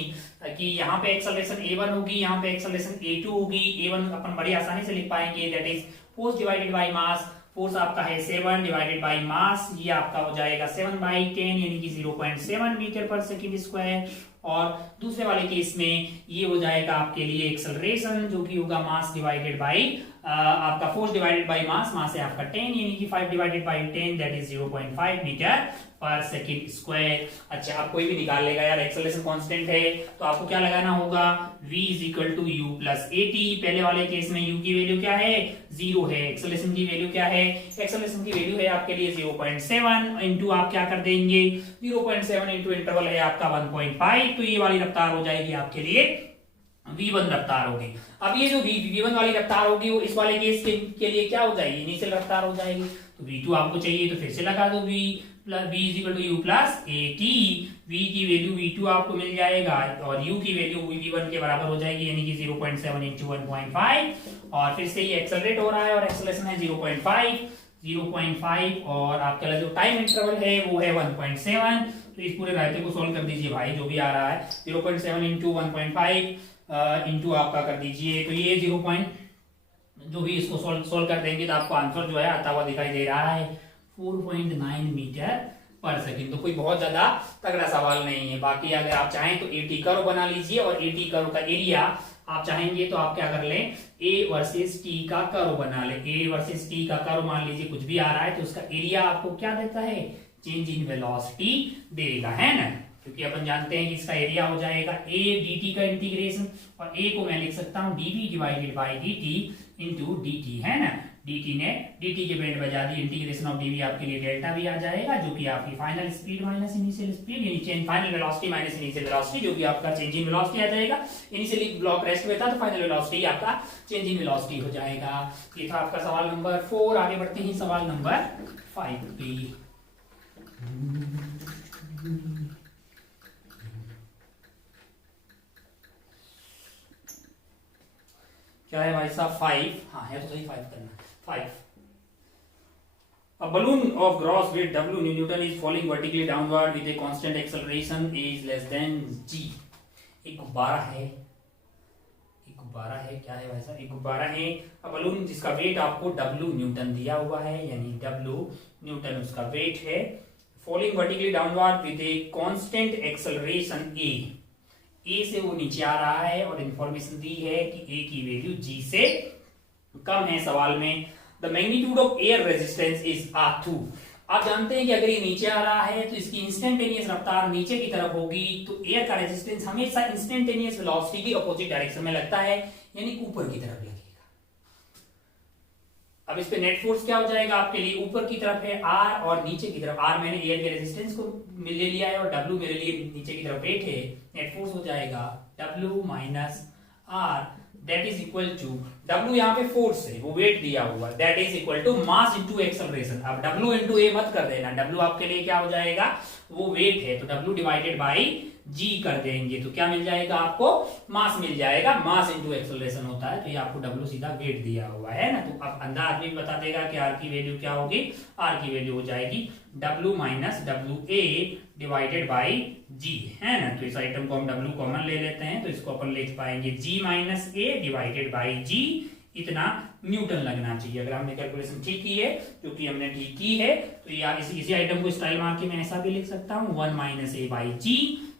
कि यहाँ पे एक्सेलरेशन a1 होगी, यहाँ पे एक्सेलरेशन a2 होगी। a1 अपन बड़ी आसानी से लिख पाएंगे, that is force divided by mass. Force आपका है 7 डिवाइडेड बाय मास, ये आपका हो जाएगा 7/10 यानी कि 0.7 मीटर पर सेकेंड स्क्वायर। और दूसरे वाले केस में ये हो जाएगा आपके लिए एक्सेलरेशन जो कि होगा मास डिवाइडेड बाय आपका force divided by mass, mass है आपका 10 यानी कि 5 divided by 10 that is 0.5 metre per second square. अच्छा आप कोई भी निकाल लेगा यार, एक्सेलरेशन कांस्टेंट है तो आपको क्या लगाना होगा, v is equal to u plus a t. पहले वाले केस में u की वैल्यू क्या है, 0 है, एक्सेलरेशन की वैल्यू क्या है, एक्सेलरेशन की वैल्यू है आपके लिए 0.7 इंटू आप क्या कर देंगे 0.7 इंटू इंटरवल है आपका 1.5, तो ये वाली रफ्तार हो जाएगी आपके लिए v1 रफ्तार होगी। अब ये जो v1 वाली रफ्तार होगी वो इस वाले केस के लिए क्या हो जाएगी, इनिशियल रफ्तार हो जाएगी। तो v2 आपको चाहिए तो फिर से लगा दो, v is equal to u plus a t. v की वैल्यू v2 आपको मिल जाएगा और u की वैल्यू v1 के बराबर हो जाएगी यानी कि 0.7 इंटू 1.5, और फिर से ये एक्सेलरेट हो रहा है और एक्सेलरेशन है 0.5 और आपका जो टाइम इंटरवल है वो है 1.7। तो इस पूरे रायते को सोल्व कर दीजिए भाई, जो भी आ रहा है 0.7 इंटू 1.5 इंटू आपका कर दीजिए, तो ये 0. जो भी इसको सोल्व कर देंगे तो आपको आंसर जो है आता हुआ दिखाई दे रहा है 4.9 मीटर पर सेकंड। तो कोई बहुत ज्यादा तगड़ा सवाल नहीं है। बाकी अगर आप चाहें तो एटी कर्व बना लीजिए, और एटी कर्व का एरिया आप चाहेंगे तो आप क्या कर लें, a वर्सेस t का कर्व बना ले। a वर्सेस t का कर्व मान लीजिए कुछ भी आ रहा है तो उसका एरिया आपको क्या देता है, चेंज इन वेलोसिटी देगा, है ना। क्योंकि अपन जानते हैं कि इसका एरिया हो जाएगा a dt का इंटीग्रेशन, और a को मैं लिख सकता हूं dv divided by dt into dt, है ना। dt के बैंड बजा दी, इंटीग्रेशन ऑफ dv आपके लिए डेल्टा भी आ जाएगा जो कि आपकी final speed minus initial speed, यानी change final velocity minus initial velocity जो कि आपका चेंज इन वेलोसिटी आ जाएगा। इनिशियली ब्लॉक रेस्ट में था तो फाइनल वेलोसिटी आपका चेंज इन वेलोसिटी हो जाएगा। ये था आपका सवाल नंबर 4। आगे बढ़ते हैं सवाल नंबर 5 पे। क्या है भाई साहब 5, हाँ है तो सही 5 करना 5। A balloon of gross weight W Newton is falling vertically downward with a constant acceleration is less than g. एक गुब्बारा है, क्या है भाई साहब, एक गुब्बारा है, बलून जिसका वेट आपको W न्यूटन दिया हुआ है, यानी W न्यूटन उसका वेट है, falling vertically downward with a constant acceleration a से वो नीचे आ रहा है और इंफॉर्मेशन दी है कि ए की वैल्यू G से कम है सवाल में। The magnitude of air resistance is R2। आप जानते हैं कि अगर ये नीचे आ रहा है तो इसकी इंस्टेंटेनियस रफ्तार नीचे की तरफ होगी, तो एयर का रेजिस्टेंस हमेशा इंस्टेंटेनियस वेलोसिटी की अपोजिट डायरेक्शन में लगता है, यानी ऊपर की तरफ लगेगा। अब इस पे नेट फोर्स क्या हो जाएगा आपके लिए, ऊपर की तरफ है R और नीचे की तरफ R मैंने एयर के रेजिस्टेंस को ले लिया है और W मेरे लिए नीचे की तरफ वेट है, नेट फोर्स हो जाएगा W minus R that is equal to W यहाँ पे फोर्स है, वो वेट दिया हुआ, that is equal to mass into acceleration. अब W इनटू A मत कर देना, W आपके लिए क्या हो जाएगा, वो वेट है, तो W डिवाइडेड बाई G कर देंगे तो क्या मिल जाएगा आपको, मास मिल जाएगा, मास इनटू एक्सेलरेशन होता है, तो ये आपको W सीधा वेट दिया हुआ है ना। तो अब अंदर आदमी बता देगा कि R की वैल्यू क्या होगी, R की वैल्यू हो जाएगी W minus WA divided by G, है ना। तो इस आइटम को हम W कॉमन ले लेते हैं, तो इसको अपन लिख पाएंगे G minus A divided by G, इतना न्यूटन लगना चाहिए। अगर हमने कैलकुलेशन ठीक की है, क्योंकि हमने ठीक की है, तो यार इसी आइटम को स्टाइल मार के मैं ऐसा भी लिख सकता हूँ 1 माइनस A बाई G,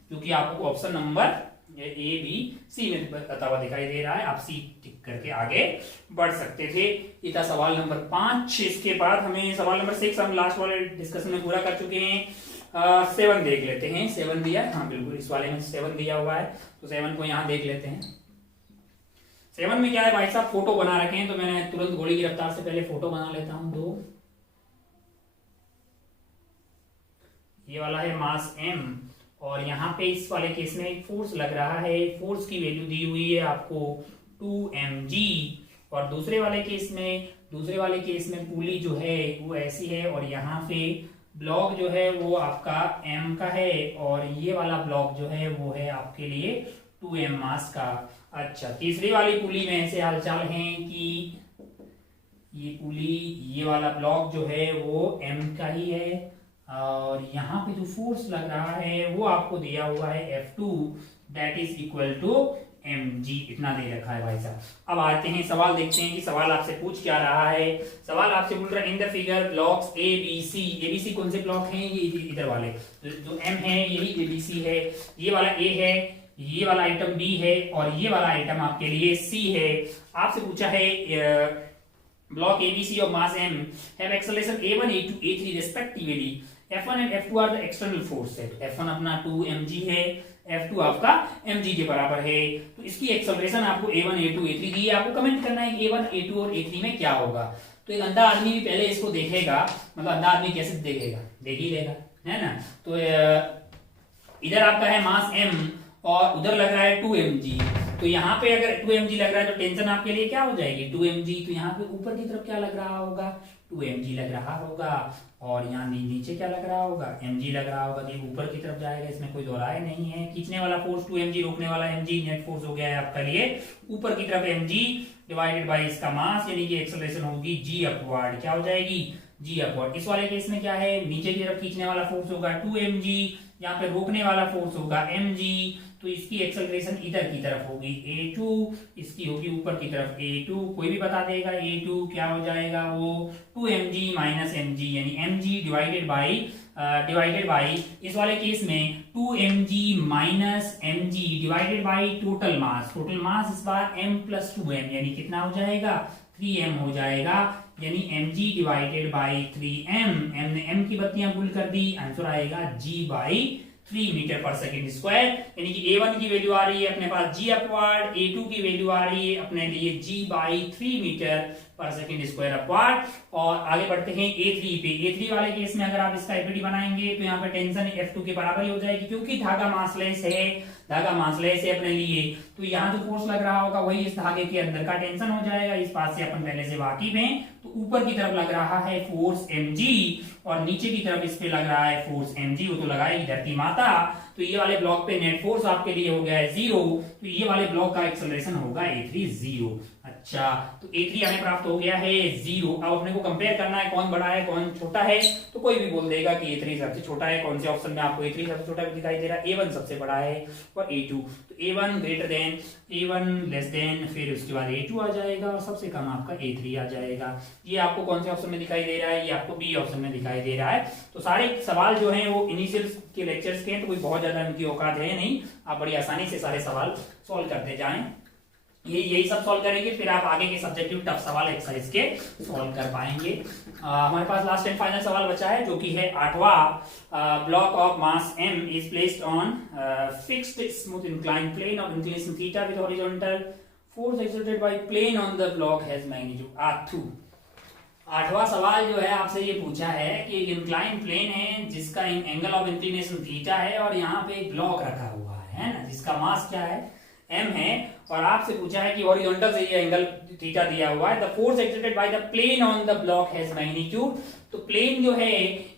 क्योंकि आपको option number A B C में बता हुआ दिखाई दे रहा है, आप सी टिक करके आगे बढ़ सकते थे। ये था सवाल नंबर 5। इसके बाद हमें सवाल नंबर 6 हम लास्ट वाले डिस्कशन में पूरा कर चुके हैं। 7 देख लेते हैं, 7 दिया, हाँ बिल्कुल इस वाले में 7 दिया हुआ है, तो 7 को यहाँ देख लेते हैं। 7 में क्या है भाई साहब, फोटो बना रखे हैं, तो मैंने तुरंत घोड़े की रफ्तार से पहले फोटो बना लेता हूं। 2 ये वाला है मास m, और यहाँ पे इस वाले केस में एक फोर्स लग रहा है, फोर्स की वैल्यू दी हुई है आपको 2mg, और दूसरे वाले केस में पुली जो है वो ऐसी है, और यहाँ पे ब्लॉक जो है वो आपका m का है, और ये वाला ब्लॉक जो है वो है आपके लिए 2m मास का। अच्छा, तीसरी वाली पुली में ऐसे हालचाल है कि ये पुली, ये वाला ब्लॉक जो है वो m का ही है, और यहाँ पे जो फोर्स लग रहा है वो आपको दिया हुआ है F2 that is equal to mg, इतना दे रखा है भाई साहब। अब आते हैं सवाल, देखते हैं कि सवाल आपसे पूछ क्या रहा है। सवाल आपसे बोल रहा है इन द फिगर ब्लॉक्स ABC कौन से ब्लॉक हैं, ये इधर वाले, जो m है यही ABC है, ये वाला A है, ये वाला आइटम B है, और ये वाला आइटम आपके लिए C है। आपसे पूछा है block ABC of mass m have acceleration a1 a2 a3 respectively, f1 and f2 are the external force है, तो f1 अपना 2mg है, f2 आपका mg के बराबर है, तो इसकी एक्सेलरेशन आपको a1 a2 a3 दी है, आपको कमेंट करना है कि a1 a2 और a3 में क्या होगा। तो एक अंधा आदमी भी पहले इसको देखेगा, मतलब अंधा आदमी कैसे देखेगा, देख ही लेगा, है ना। तो इधर आपका है मास m और उधर लग रहा है 2mg, तो यहाँ पे अगर 2mg लग रहा है तो टेंशन आपके लिए क्या हो जाएगी 2mg, तो यहाँ पे ऊपर की तरफ क्या लग रहा होगा 2mg लग रहा होगा, और यहाँ नीचे क्या लग रहा होगा mg लग रहा होगा, तो ऊपर की तरफ जाएगा, इसमें कोई दो राय नहीं है। खींचने वाला फोर्स 2mg, रोकने वाला mg, नेट फोर्स हो गया है आपका लिए ऊपर की तरफ mg डिवाइडेड बाई इसका मास, यानी कि एक्सेलरेशन होगी g अपवर्ड, क्या हो जाएगी g अपवर्ड। इस वाले केस में क्या है, नीचे की तरफ खींचने वाला फोर्स होगा 2mg, यहाँ पे रोकने वाला फोर्स होगा mg, तो इसकी एक्सेलरेशन इधर की तरफ होगी a2, इसकी होगी ऊपर की तरफ a2, कोई भी बता देगा a2 क्या हो जाएगा, वो 2mg माइनस mg, यानी mg डिवाइडेड बाई इस वाले केस में 2mg minus mg divided by total mass इस बार m प्लस 2m, यानी कितना हो जाएगा 3m हो जाएगा, यानी mg divided by 3m, m ने m की बत्तियां गुल कर दी, आंसर आएगा g by 3 metre per second square, यानी कि a1 की वैल्यू आ रही है अपने पास g अपवर्ड, a2 की वैल्यू आ रही है अपने लिए g by 3 metre per second square upward. और आगे बढ़ते हैं a3 पे। a3 वाले केस में अगर आप इसका एपीडी बनाएंगे तो यहाँ पे टेंशन F2 के बराबर ही हो जाएगी, क्योंकि धागा मासलेस है अपने लिए, तो यहाँ जो फोर्स लग रहा होगा वही इस धागे के अंदर का टेंशन हो जाएगा। इस बात से अपन पहले से वाकिफ हैं। तो ऊपर की तरफ लग रहा है फोर्स mg और नीचे की तरफ इस पे लग रहा है फोर्स mg, वो तो लगाएगी धरती माता। तो ये वाले ब्लॉक पे नेट फोर्स आपके लिए हो गया है 0, तो ये वाले ब्लॉक का एक्सेलरेशन होगा a3 0। अच्छा, तो a3 हमें प्राप्त हो गया है 0। अब अपने को कंपेयर करना है कौन बड़ा है कौन छोटा है, तो कोई भी बोल देगा कि a3 सबसे छोटा है। कौन से ऑप्शन में आपको a3 सबसे छोटा दिखाई दे रहा है? a1 सबसे बड़ा है और a2, तो a1 greater than a1 less than, फिर उसके बाद a2 आ जाएगा और सबसे कम आपका a3 आ जाएगा। ये आपको कौन से ऑप्शन में दिखाई दे रहा है? ये आपको बी ऑप्शन में दिखाई दे रहा है। तो सारे सवाल जो हैं वो इनिशियल के लेक्चर्स के हैं, तो कोई बहुत ज्यादा उनकी औकात है नहीं, आप बड़ी आसानी से सारे सवाल सॉल्व करते जाएं। यही सब सॉल्व करेंगे, फिर आप आगे के सब्जेक्टिव टफ सवाल एक्सरसाइज के सॉल्व कर पाएंगे। हमारे पास लास्ट एंड फाइनल सवाल बचा है, जो कि है 8वां। Block of mass m is placed on fixed smooth inclined plane of inclination theta with horizontal force exerted by plane on the block has magnitude r2। 8वां सवाल जो है आपसे ये पूछा है कि इंक्लाइन प्लेन है जिसका एंगल ऑफ इंक्लिनेशन थीटा है और यहाँ पे एक ब्लॉक रखा हुआ है ना, जिसका मास क्या है m है, और आपसे पूछा है कि हॉरिजॉन्टल से ये एंगल थीटा दिया हुआ है। The force exerted by the plane on the block has magnitude. तो प्लेन जो है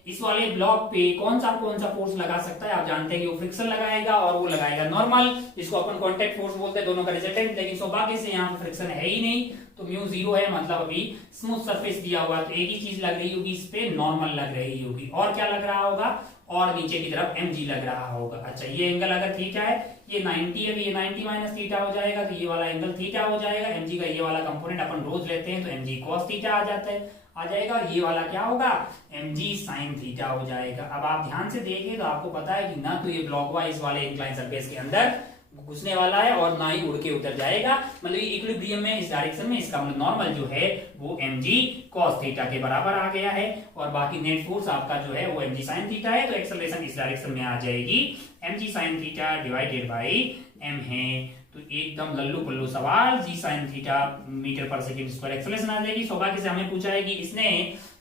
इस वाले ब्लॉक पे कौन सा फोर्स लगा सकता है? आप जानते हैं कि वो फ्रिक्शन लगाएगा और वो लगाएगा नॉर्मल, जिसको अपन कांटेक्ट फोर्स बोलते हैं, दोनों का रिजल्टेंट। लेकिन सौभाग्य से यहाँ पे फ्रिक्शन है ही नहीं, तो म्यू 0 है, मतलब अभी स्मूथ सरफेस दिया हुआ है, तो एक ही चीज लग रही होगी, इस पे नॉर्मल लग रही होगी। और क्या लग रहा होगा? और नीचे की तरफ mg लग रहा होगा। अच्छा, ये एंगल अगर थीटा है, ये 90 है, ये 90 माइनस थीटा हो जाएगा, तो ये वाला एंगल थीटा हो जाएगा। mg का ये वाला कंपोनेंट अपन रोज लेते हैं, तो mg cos थीटा आ जाएगा। ये वाला क्या होगा? mg sin थीटा हो जाएगा। अब आप ध्यान से देखें तो आपको पता है कि ना तो ये ब्लॉक वाइज वाले इंक्लाइन सरफेस के अंदर घुसने वाला है और ना ही उड़ के उतर जाएगा, मतलब ये इक्विलिब्रियम में इस डायरेक्शन में, इसका मतलब नॉर्मल जो है वो mg cos थीटा के बराबर आ गया है। और बाकी नेट फोर्स आपका जो है वो mg sin थीटा है, तो एक्सेलरेशन इस डायरेक्शन में आ जाएगी mg sin theta divided by m है। तो एकदम लल्लू पल्लू सवाल, g sin theta metre per second square acceleration आ जाएगी। सौभाग्य से हमें पूछा है कि इसने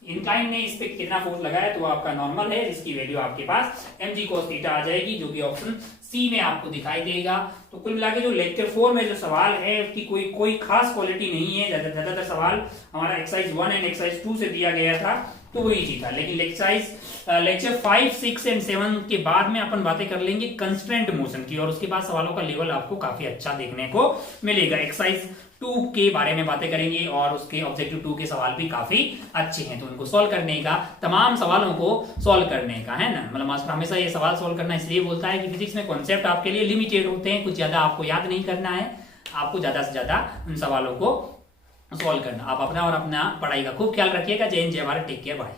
इंक्लाइन ने इस पे कितना फोर्स लगाया, तो आपका नॉर्मल है, जिसकी वैल्यू आपके पास mg cos थीटा आ जाएगी, जो कि ऑप्शन सी में आपको दिखाई देगा। तो कुल मिला के जो लेक्चर 4 में जो सवाल है उसकी कोई खास क्वालिटी नहीं है। ज्यादातर सवाल हमारा एक्सरसाइज 1 एंड एक्सरसाइज 2 से दिया गया था, तो वही चीज था। लेकिन लेक्चर 5, 6 एंड 7 के बाद में अपन बातें कर लेंगे कंस्ट्रेंट मोशन की, और उसके बाद सवालों का लेवल आपको काफी अच्छा देखने को मिलेगा। एक्सरसाइज 2 के बारे में बातें करेंगे और उसके ऑब्जेक्टिव 2 के सवाल भी काफी अच्छे हैं, तो उनको सॉल्व करने का, तमाम सवालों को सॉल्व करने का, है ना। मतलब मास्टर हमेशा ये सवाल सॉल्व करना इसलिए बोलता है कि फिजिक्स में कॉन्सेप्ट आपके लिए लिमिटेड होते हैं, कुछ ज्यादा आपको याद नहीं करना है, आपको ज्यादा से ज्यादा उन सवालों को सॉल्व करना। आप अपना और अपना पढ़ाई का खूब ख्याल रखिएगा। जय हिंद, जय भारत, टेक केयर, बाय।